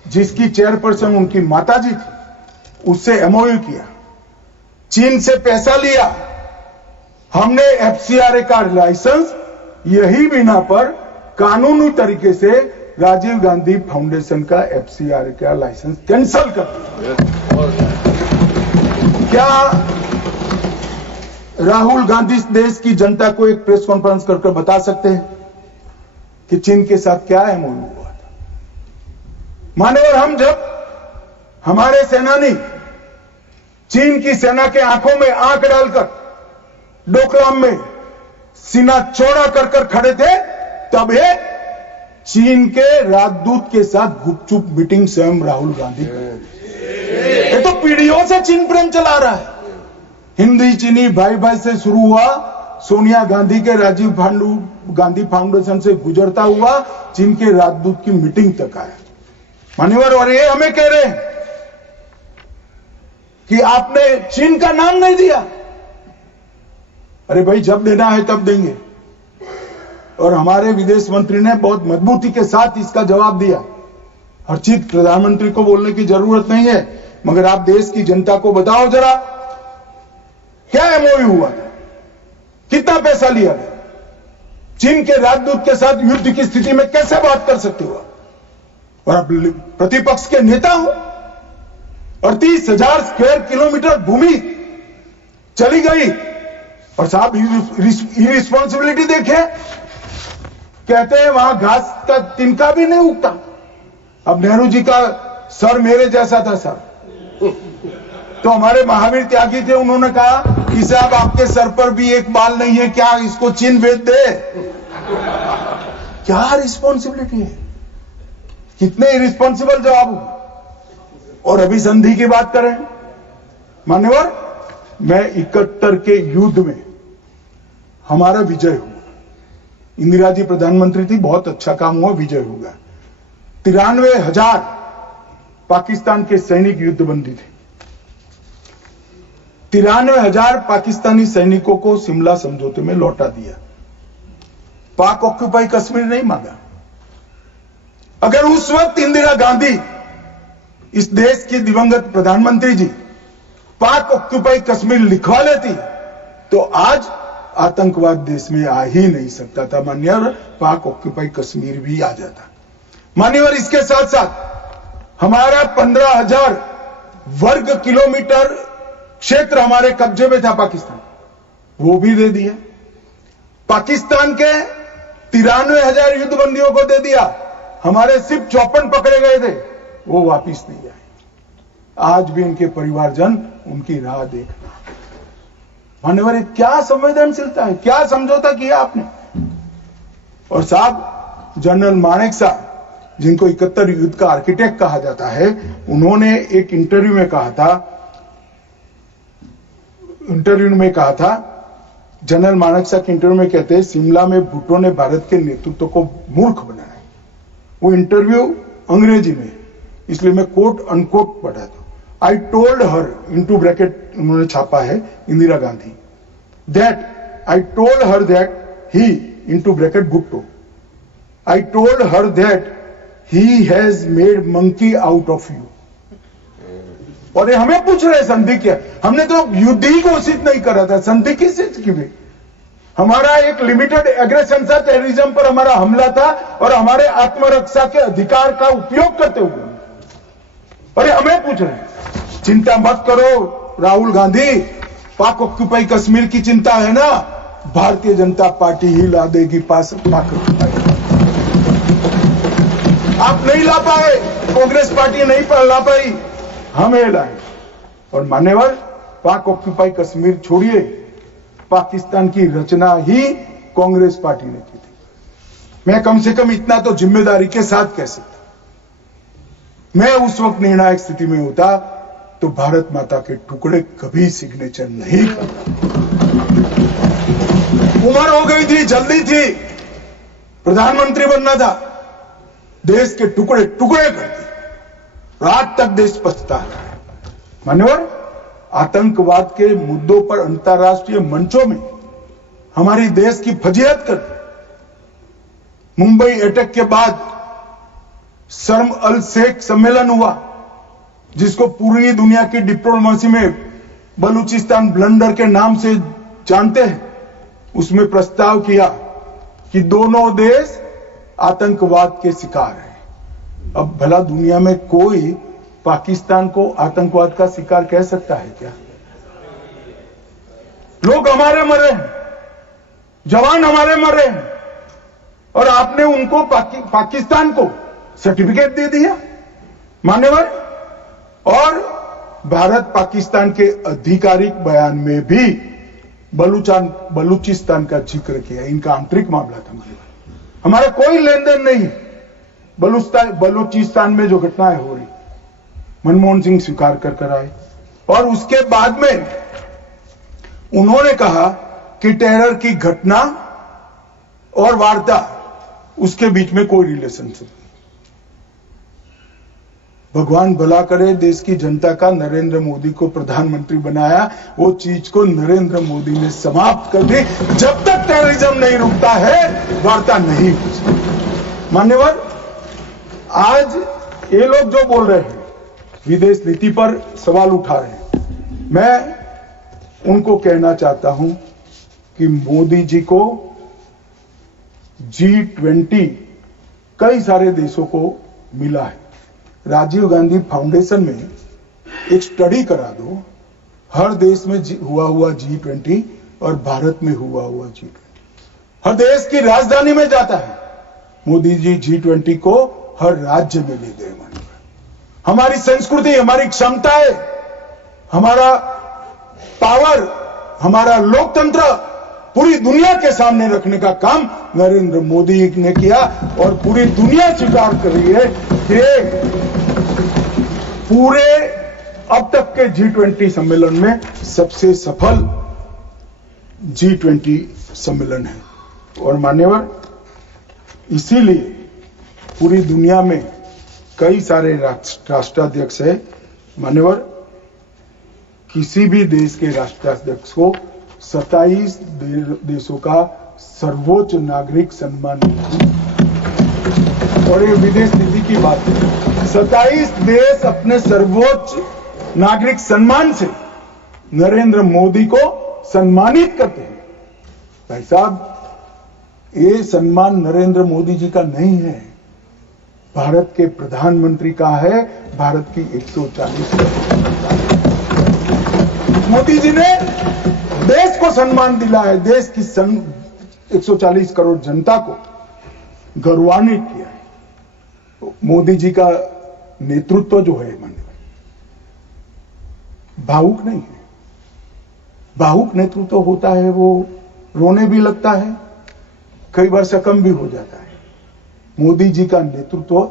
जिसकी चेयरपर्सन उनकी माताजी थी, उससे एमओयू किया, चीन से पैसा लिया, हमने एफसीआरए का लाइसेंस यही बिना पर कानूनी तरीके से राजीव गांधी फाउंडेशन का एफसीआरए का लाइसेंस कैंसिल कर दिया। क्या राहुल गांधी देश की जनता को एक प्रेस कॉन्फ्रेंस कर बता सकते हैं कि चीन के साथ क्या एमओयू हुआ था? मान्यवर, हम जब हमारे सेनानी चीन की सेना के आंखों में आंख डालकर डोकलाम में सीना चौड़ा कर कर खड़े थे, तब ये चीन के राजदूत के साथ गुपचुप मीटिंग स्वयं राहुल गांधी ये तो पीढ़ियों से चीन प्रेम चला रहा है। हिंदी चीनी भाई भाई से शुरू हुआ, सोनिया गांधी के राजीव गांधी फाउंडेशन से गुजरता हुआ चीन के राजदूत की मीटिंग तक आया। मान्यवर, और ये हमें कह रहे हैं कि आपने चीन का नाम नहीं दिया। अरे भाई, जब देना है तब देंगे। और हमारे विदेश मंत्री ने बहुत मजबूती के साथ इसका जवाब दिया। हर चीज प्रधानमंत्री को बोलने की जरूरत नहीं है, मगर आप देश की जनता को बताओ जरा, क्या एमओयू हुआ था, कितना पैसा लिया गया, चीन के राजदूत के साथ युद्ध की स्थिति में कैसे बात कर सकते हो? और आप प्रतिपक्ष के नेता हो और 30,000 स्क्वायर किलोमीटर भूमि चली गई, और साहब इरिस्पॉन्सिबिलिटी देखे, कहते हैं वहां घास का तिनका भी नहीं उगता। अब नेहरू जी का सर मेरे जैसा था सर, तो हमारे महावीर त्यागी थे, उन्होंने कहा कि साहब आपके सर पर भी एक बाल नहीं है, क्या इसको चीन भेज दे? क्या रिस्पॉन्सिबिलिटी है, कितने इरिस्पॉन्सिबल जवाब। और अभी संधि की बात करें मान्यवर, मैं 71 के युद्ध में हमारा विजय हुआ, इंदिरा जी प्रधानमंत्री थी, बहुत अच्छा काम हुआ, विजय हुआ। 93,000 पाकिस्तान के सैनिक युद्धबंदी थे। 93,000 पाकिस्तानी सैनिकों को शिमला समझौते में लौटा दिया। पाक ऑक्यूपाई कश्मीर नहीं मांगा। अगर उस वक्त इंदिरा गांधी, इस देश की दिवंगत प्रधानमंत्री जी, पाक ऑक्यूपाई कश्मीर लिखवा लेती तो आज आतंकवाद देश में आ ही नहीं सकता था मान्यवर। पाक ऑक्यूपाई कश्मीर भी आ जाता मान्यवर। इसके साथ साथ हमारा 15,000 वर्ग किलोमीटर क्षेत्र हमारे कब्जे में था पाकिस्तान, वो भी दे दिया। पाकिस्तान के 93,000 युद्धबंदियों को दे दिया। हमारे सिर्फ 54 पकड़े गए थे, वो वापिस नहीं आए। आज भी उनके परिवारजन उनकी राह देख रहे हैं। मान्यवर, क्या संवेदनशीलता है, क्या समझौता किया आपने। और साहब, जनरल मानेक साहब, जिनको 71 युद्ध का आर्किटेक्ट कहा जाता है, उन्होंने एक इंटरव्यू में कहा था, जनरल मानेक साहब के इंटरव्यू में कहते हैं, शिमला में भुट्टो ने भारत के नेतृत्व को मूर्ख बनाया। वो इंटरव्यू अंग्रेजी में, इसलिए मैं कोट अनकोट पढ़ा था। I told her, into bracket उन्होंने छापा है Indira Gandhi, that I told her that he, into bracket Bhutto, I told her that he has made monkey out of you. और ये हमें पूछ रहे संधि क्या, हमने तो युद्ध ही घोषित नहीं करा था, संधि किस चीज की? हमारा एक लिमिटेड एग्रेशन था, टेररिज्म पर हमारा हमला था और हमारे आत्मरक्षा के अधिकार का उपयोग करते हुए, और ये हमें पूछ रहे हैं। चिंता मत करो राहुल गांधी, पाक ऑक्यूपाई कश्मीर की चिंता है ना, भारतीय जनता पार्टी ही ला देगी पाक ऑक्यूपाई। आप नहीं ला पाए, कांग्रेस पार्टी नहीं ला पाई, हमें लाए। और मान्यवर, पाक ऑक्यूपाई कश्मीर छोड़िए, पाकिस्तान की रचना ही कांग्रेस पार्टी ने की थी। मैं कम से कम इतना तो जिम्मेदारी के साथ कह सकता, मैं उस वक्त निर्णायक स्थिति में होता तो भारत माता के टुकड़े कभी सिग्नेचर नहीं करता। उम्र हो गई थी, जल्दी थी, प्रधानमंत्री बनना था, देश के टुकड़े टुकड़े कर दिए। आज तक देश पछता है। मान्यवर, आतंकवाद के मुद्दों पर अंतर्राष्ट्रीय मंचों में हमारी देश की फजीहत कर, मुंबई अटैक के बाद शर्म अल शेख सम्मेलन हुआ, जिसको पूरी दुनिया की डिप्लोमेसी में बलूचिस्तान ब्लंडर के नाम से जानते हैं। उसमें प्रस्ताव किया कि दोनों देश आतंकवाद के शिकार हैं। अब भला दुनिया में कोई पाकिस्तान को आतंकवाद का शिकार कह सकता है क्या? लोग हमारे मरे हैं, जवान हमारे मरे हैं, और आपने उनको पाकिस्तान को सर्टिफिकेट दे दिया मान्यवर। और भारत पाकिस्तान के आधिकारिक बयान में भी बलूचिस्तान का जिक्र किया। इनका आंतरिक मामला था, हमारा कोई लेन देन नहीं। बलूचिस्तान में जो घटनाएं हो रही, मनमोहन सिंह स्वीकार कर आए, और उसके बाद में उन्होंने कहा कि टेरर की घटना और वार्ता, उसके बीच में कोई रिलेशनशिप। भगवान भला करे, देश की जनता का नरेंद्र मोदी को प्रधानमंत्री बनाया, वो चीज को नरेंद्र मोदी ने समाप्त कर दी। जब तक टेररिज्म नहीं रुकता है, वार्ता नहीं हो सकती। मान्यवर, आज ये लोग जो बोल रहे हैं, विदेश नीति पर सवाल उठा रहे हैं, मैं उनको कहना चाहता हूं कि मोदी जी को G20 कई सारे देशों को मिला है। राजीव गांधी फाउंडेशन में एक स्टडी करा दो, हर देश में हुआ G20 और भारत में हुआ G20। हर देश की राजधानी में जाता है। मोदी जी G20 को हर राज्य में ले गए। हमारी संस्कृति, हमारी क्षमताएं, हमारा पावर, हमारा लोकतंत्र पूरी दुनिया के सामने रखने का काम नरेंद्र मोदी ने किया, और पूरी दुनिया स्वीकार कर रही है कि पूरे अब तक के G20 सम्मेलन में सबसे सफल G20 सम्मेलन है। और मान्यवर, इसीलिए पूरी दुनिया में कई सारे राष्ट्राध्यक्ष है। मान्यवर, किसी भी देश के राष्ट्राध्यक्ष को 27 देशों का सर्वोच्च नागरिक सम्मान मिला, और ये विदेश नीति की बात है। 27 देश अपने सर्वोच्च नागरिक सम्मान से नरेंद्र मोदी को सम्मानित करते हैं। भाई साहब, ये सम्मान नरेंद्र मोदी जी का नहीं है, भारत के प्रधानमंत्री का है, भारत की 140 मोदी जी ने देश को सम्मान दिला है, देश की 140 करोड़ जनता को गौरवान्वित किया है। तो मोदी जी का नेतृत्व जो है भावुक नहीं है। भावुक नेतृत्व होता है वो रोने भी लगता है, कई बार शकम भी हो जाता है। मोदी जी का नेतृत्व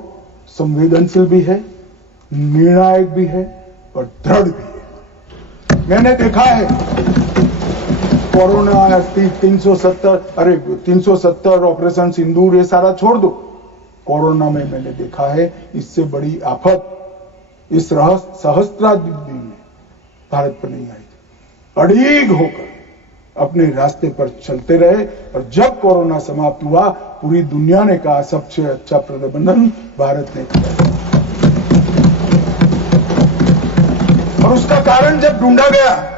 संवेदनशील भी है, निर्णायक भी है और दृढ़ भी है। मैंने देखा है कोरोना 370 ऑपरेशन सिंदूर ये सारा छोड़ दो, कोरोना में मैंने देखा है इससे बड़ी आफत इस सहस्त्राब्दी में भारत पर नहीं आई थी। अड़ीग होकर अपने रास्ते पर चलते रहे, और जब कोरोना समाप्त हुआ पूरी दुनिया ने कहा सबसे अच्छा प्रबंधन भारत ने किया। और उसका कारण जब ढूंढा गया,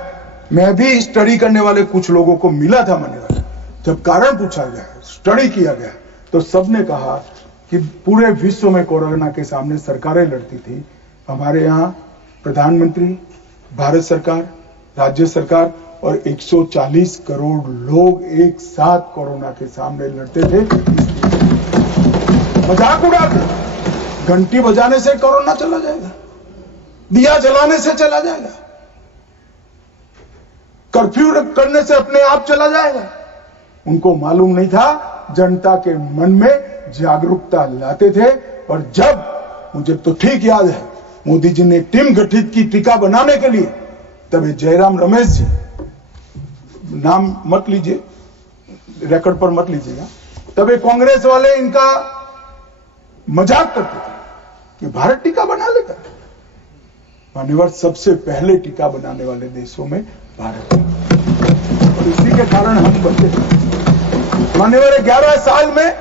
मैं भी स्टडी करने वाले कुछ लोगों को मिला था मान्यवर, जब कारण पूछा गया, स्टडी किया गया, तो सबने कहा कि पूरे विश्व में कोरोना के सामने सरकारें लड़ती थी, हमारे यहां प्रधानमंत्री, भारत सरकार, राज्य सरकार और 140 करोड़ लोग एक साथ कोरोना के सामने लड़ते थे। मजाक उड़ाते, घंटी बजाने से कोरोना चला जाएगा, दिया जलाने से चला जाएगा, कर्फ्यू करने से अपने आप चला जाएगा। उनको मालूम नहीं था जनता के मन में जागरूकता लाते थे। और जब, मुझे तो ठीक याद है, मोदी जी ने टीम गठित की टीका बनाने के लिए, तब जयराम रमेश जी, नाम मत लीजिए, रिकॉर्ड पर मत लीजिएगा, तब ये कांग्रेस वाले इनका मजाक करते थे कि भारत टीका बना लेगा। मान्यवर, सबसे पहले टीका बनाने वाले देशों में भारत है, और इसी के कारण हम बचे। मान्यवर, 11 साल में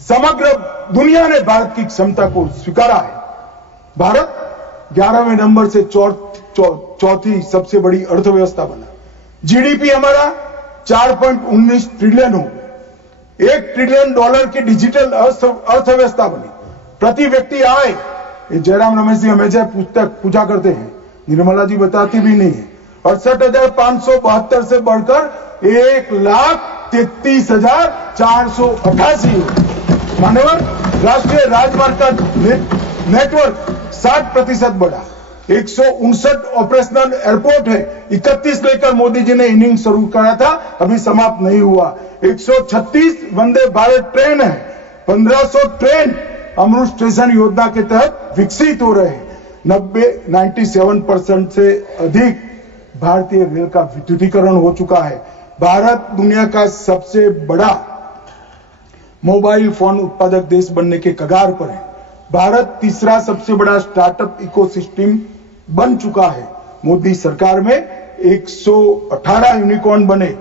समग्र दुनिया ने भारत की क्षमता को स्वीकारा है। भारत 11वें नंबर से चौथी सबसे बड़ी अर्थव्यवस्था बना। जीडीपी हमारा 4.19 ट्रिलियन हो गया, $1 ट्रिलियन की डिजिटल अर्थव्यवस्था बनी। प्रति व्यक्ति आय, ये जयराम रमेश जी हमेशा पूछा करते हैं, निर्मला जी बताती भी नहीं है, 68,572 से बढ़कर 1,33,488 हो। मान्यवर, राष्ट्रीय राजमार्ग का नेटवर्क 60% बढ़ा, 159 ऑपरेशनल एयरपोर्ट है, 31 लेकर मोदी जी ने इनिंग शुरू करा था, अभी समाप्त नहीं हुआ। 136 वंदे भारत ट्रेन है, 1500 ट्रेन अमृत स्टेशन योजना के तहत विकसित हो रहे हैं। 97% से अधिक भारतीय रेल का विद्युतीकरण हो चुका है। भारत दुनिया का सबसे बड़ा मोबाइल फोन उत्पादक देश बनने के कगार पर है। भारत तीसरा सबसे बड़ा स्टार्टअप इकोसिस्टम बन चुका है। मोदी सरकार में 118 यूनिकॉर्न बने।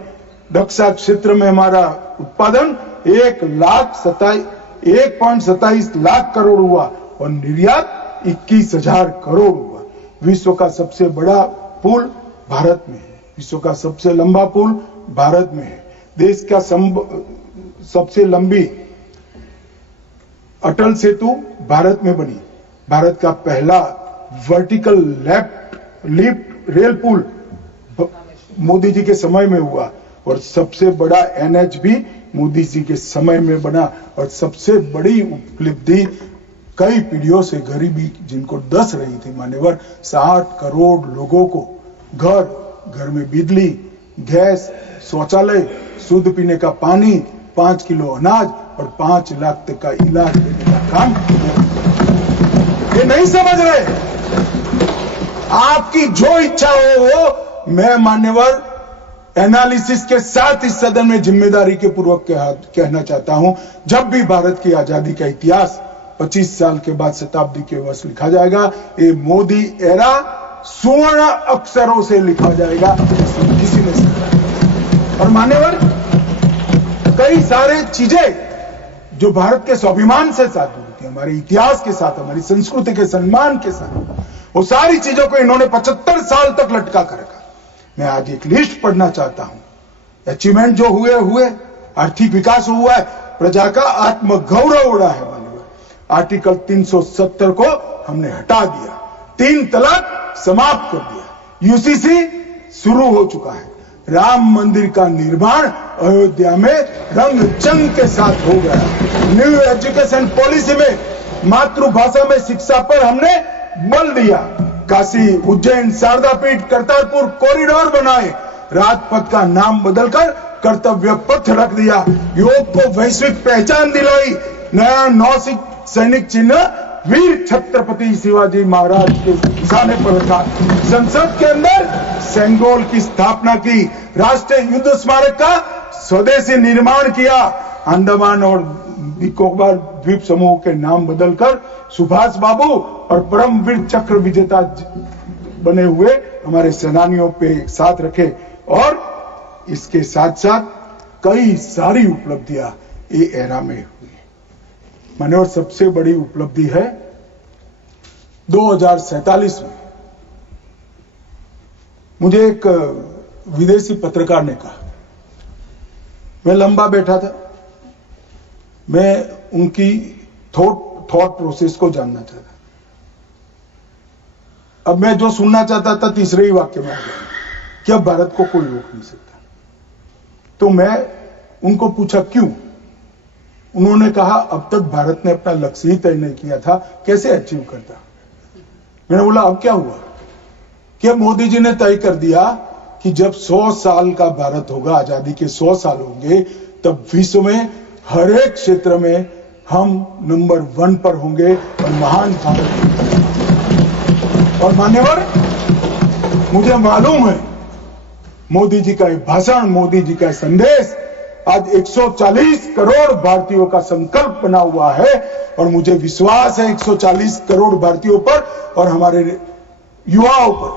रक्षा क्षेत्र में हमारा उत्पादन 1.27 लाख करोड़ हुआ और निर्यात 21,000 करोड़ हुआ। विश्व का सबसे बड़ा पुल भारत में है, विश्व का सबसे लंबा पुल भारत में है। देश का सबसे लंबी अटल सेतु भारत में बनी। भारत का पहला वर्टिकल लिफ्ट रेल पुल मोदी जी के समय में हुआ और सबसे बड़ा एनएच भी मोदी जी के समय में बना। और सबसे बड़ी उपलब्धि, कई पीढ़ियों से गरीबी जिनको डस रही थी मान्यवर, 60 करोड़ लोगों को घर में बिजली, गैस, शौचालय, शुद्ध पीने का पानी, 5 किलो अनाज और 5 लाख तक का इलाज देने का काम। ये नहीं समझ रहे। आपकी जो इच्छा हो मैं मान्यवर एनालिसिस के साथ इस सदन में जिम्मेदारी के पूर्वक कहना चाहता हूं, जब भी भारत की आजादी का इतिहास 25 साल के बाद शताब्दी के वर्ष लिखा जाएगा। ये मोदी एरा स्वर्ण अक्षरों से लिखा जाएगा, किसी ने समझा। और मान्यवर, कई सारे चीजें जो भारत के स्वाभिमान से साथ जुड़ी थी, हमारे इतिहास के साथ, हमारी संस्कृति के सम्मान के साथ, वो सारी चीजों को इन्होंने 75 साल तक लटका कर रखा। मैं आज एक लिस्ट पढ़ना चाहता हूं। अचीवमेंट जो हुए, आर्थिक विकास हुआ है, प्रजा का आत्मगौरव उड़ा है। आर्टिकल 370 को हमने हटा दिया, 3 तलाक समाप्त कर दिया, यूसीसी शुरू हो चुका है, राम मंदिर का निर्माण अयोध्या में रंग चंग के साथ हो गया, न्यू एजुकेशन पॉलिसी में मातृभाषा में शिक्षा पर हमने बल दिया, काशी उज्जैन शारदा पीठ करतारपुर कॉरिडोर बनाए, राजपथ का नाम बदलकर कर्तव्य पथ रख दिया, योग को वैश्विक पहचान दिलाई, नया नौसिक सैनिक चिन्ह वीर छत्रपति शिवाजी महाराज के निशाने पर रखा, संसद के अंदर सेंगोल की स्थापना की, राष्ट्रीय युद्ध स्मारक का स्वदेशी निर्माण किया, अंडमान और निकोबार द्वीप समूह के नाम बदलकर सुभाष बाबू और परमवीर चक्र विजेता बने हुए हमारे सेनानियों पे साथ रखे। और इसके साथ साथ कई सारी उपलब्धियां ये एरा में हुई। माने और सबसे बड़ी उपलब्धि है 2047 में मुझे एक विदेशी पत्रकार ने कहा, मैं लंबा बैठा था, मैं उनकी थॉट प्रोसेस को जानना चाहता। अब मैं जो सुनना चाहता था तीसरे ही वाक्य में आ गया कि अब भारत को कोई रोक नहीं सकता। तो मैं उनको पूछा क्यों? उन्होंने कहा अब तक भारत ने अपना लक्ष्य ही तय नहीं किया था, कैसे अचीव करता। मैंने बोला अब क्या हुआ कि मोदी जी ने तय कर दिया कि जब 100 साल का भारत होगा, आजादी के 100 साल होंगे, तब विश्व में हर एक क्षेत्र में हम नंबर 1 पर होंगे और महान भारत। और मान्यवर, मुझे मालूम है मोदी जी का भाषण, मोदी जी का संदेश आज 140 करोड़ भारतीयों का संकल्प बना हुआ है और मुझे विश्वास है 140 करोड़ भारतीयों पर और हमारे युवाओं पर।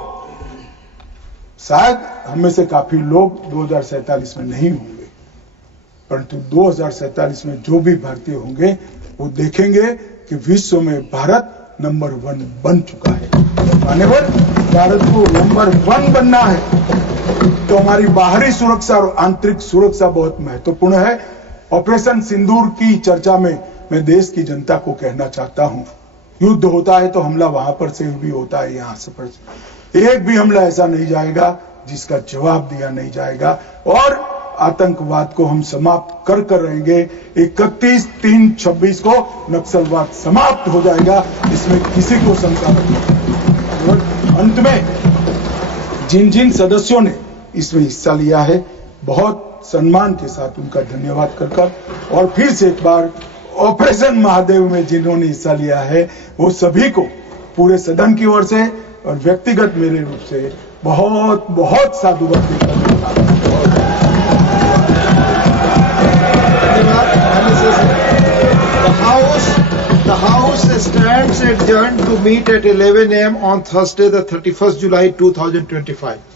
शायद हम में से काफी लोग 2047 में नहीं होंगे, परंतु 2047 में जो भी भारतीय होंगे वो देखेंगे कि विश्व में भारत नंबर 1 बन चुका है। मान्यवर, भारत को नंबर 1 बनना है तो हमारी बाहरी सुरक्षा और आंतरिक सुरक्षा बहुत महत्वपूर्ण है। ऑपरेशन सिंदूर की चर्चा में मैं देश की जनता को कहना चाहता हूं, युद्ध होता है तो हमला वहां पर से भी होता है, यहां से पर एक भी हमला ऐसा नहीं जाएगा जिसका जवाब दिया नहीं जाएगा और आतंकवाद को हम समाप्त कर रहेंगे। 31/3/26 को नक्सलवाद समाप्त हो जाएगा, इसमें किसी को शंका नहीं। अंत में जिन सदस्यों ने इसमें हिस्सा लिया है, बहुत सम्मान के साथ उनका धन्यवाद कर और फिर से एक बार ऑपरेशन महादेव में जिन्होंने हिस्सा लिया है वो सभी को पूरे सदन की ओर से और व्यक्तिगत मेरे रूप से बहुत बहुत साधुवाद देता The House stands adjourned to meet at 11 a.m. on Thursday, the 31st July 2025.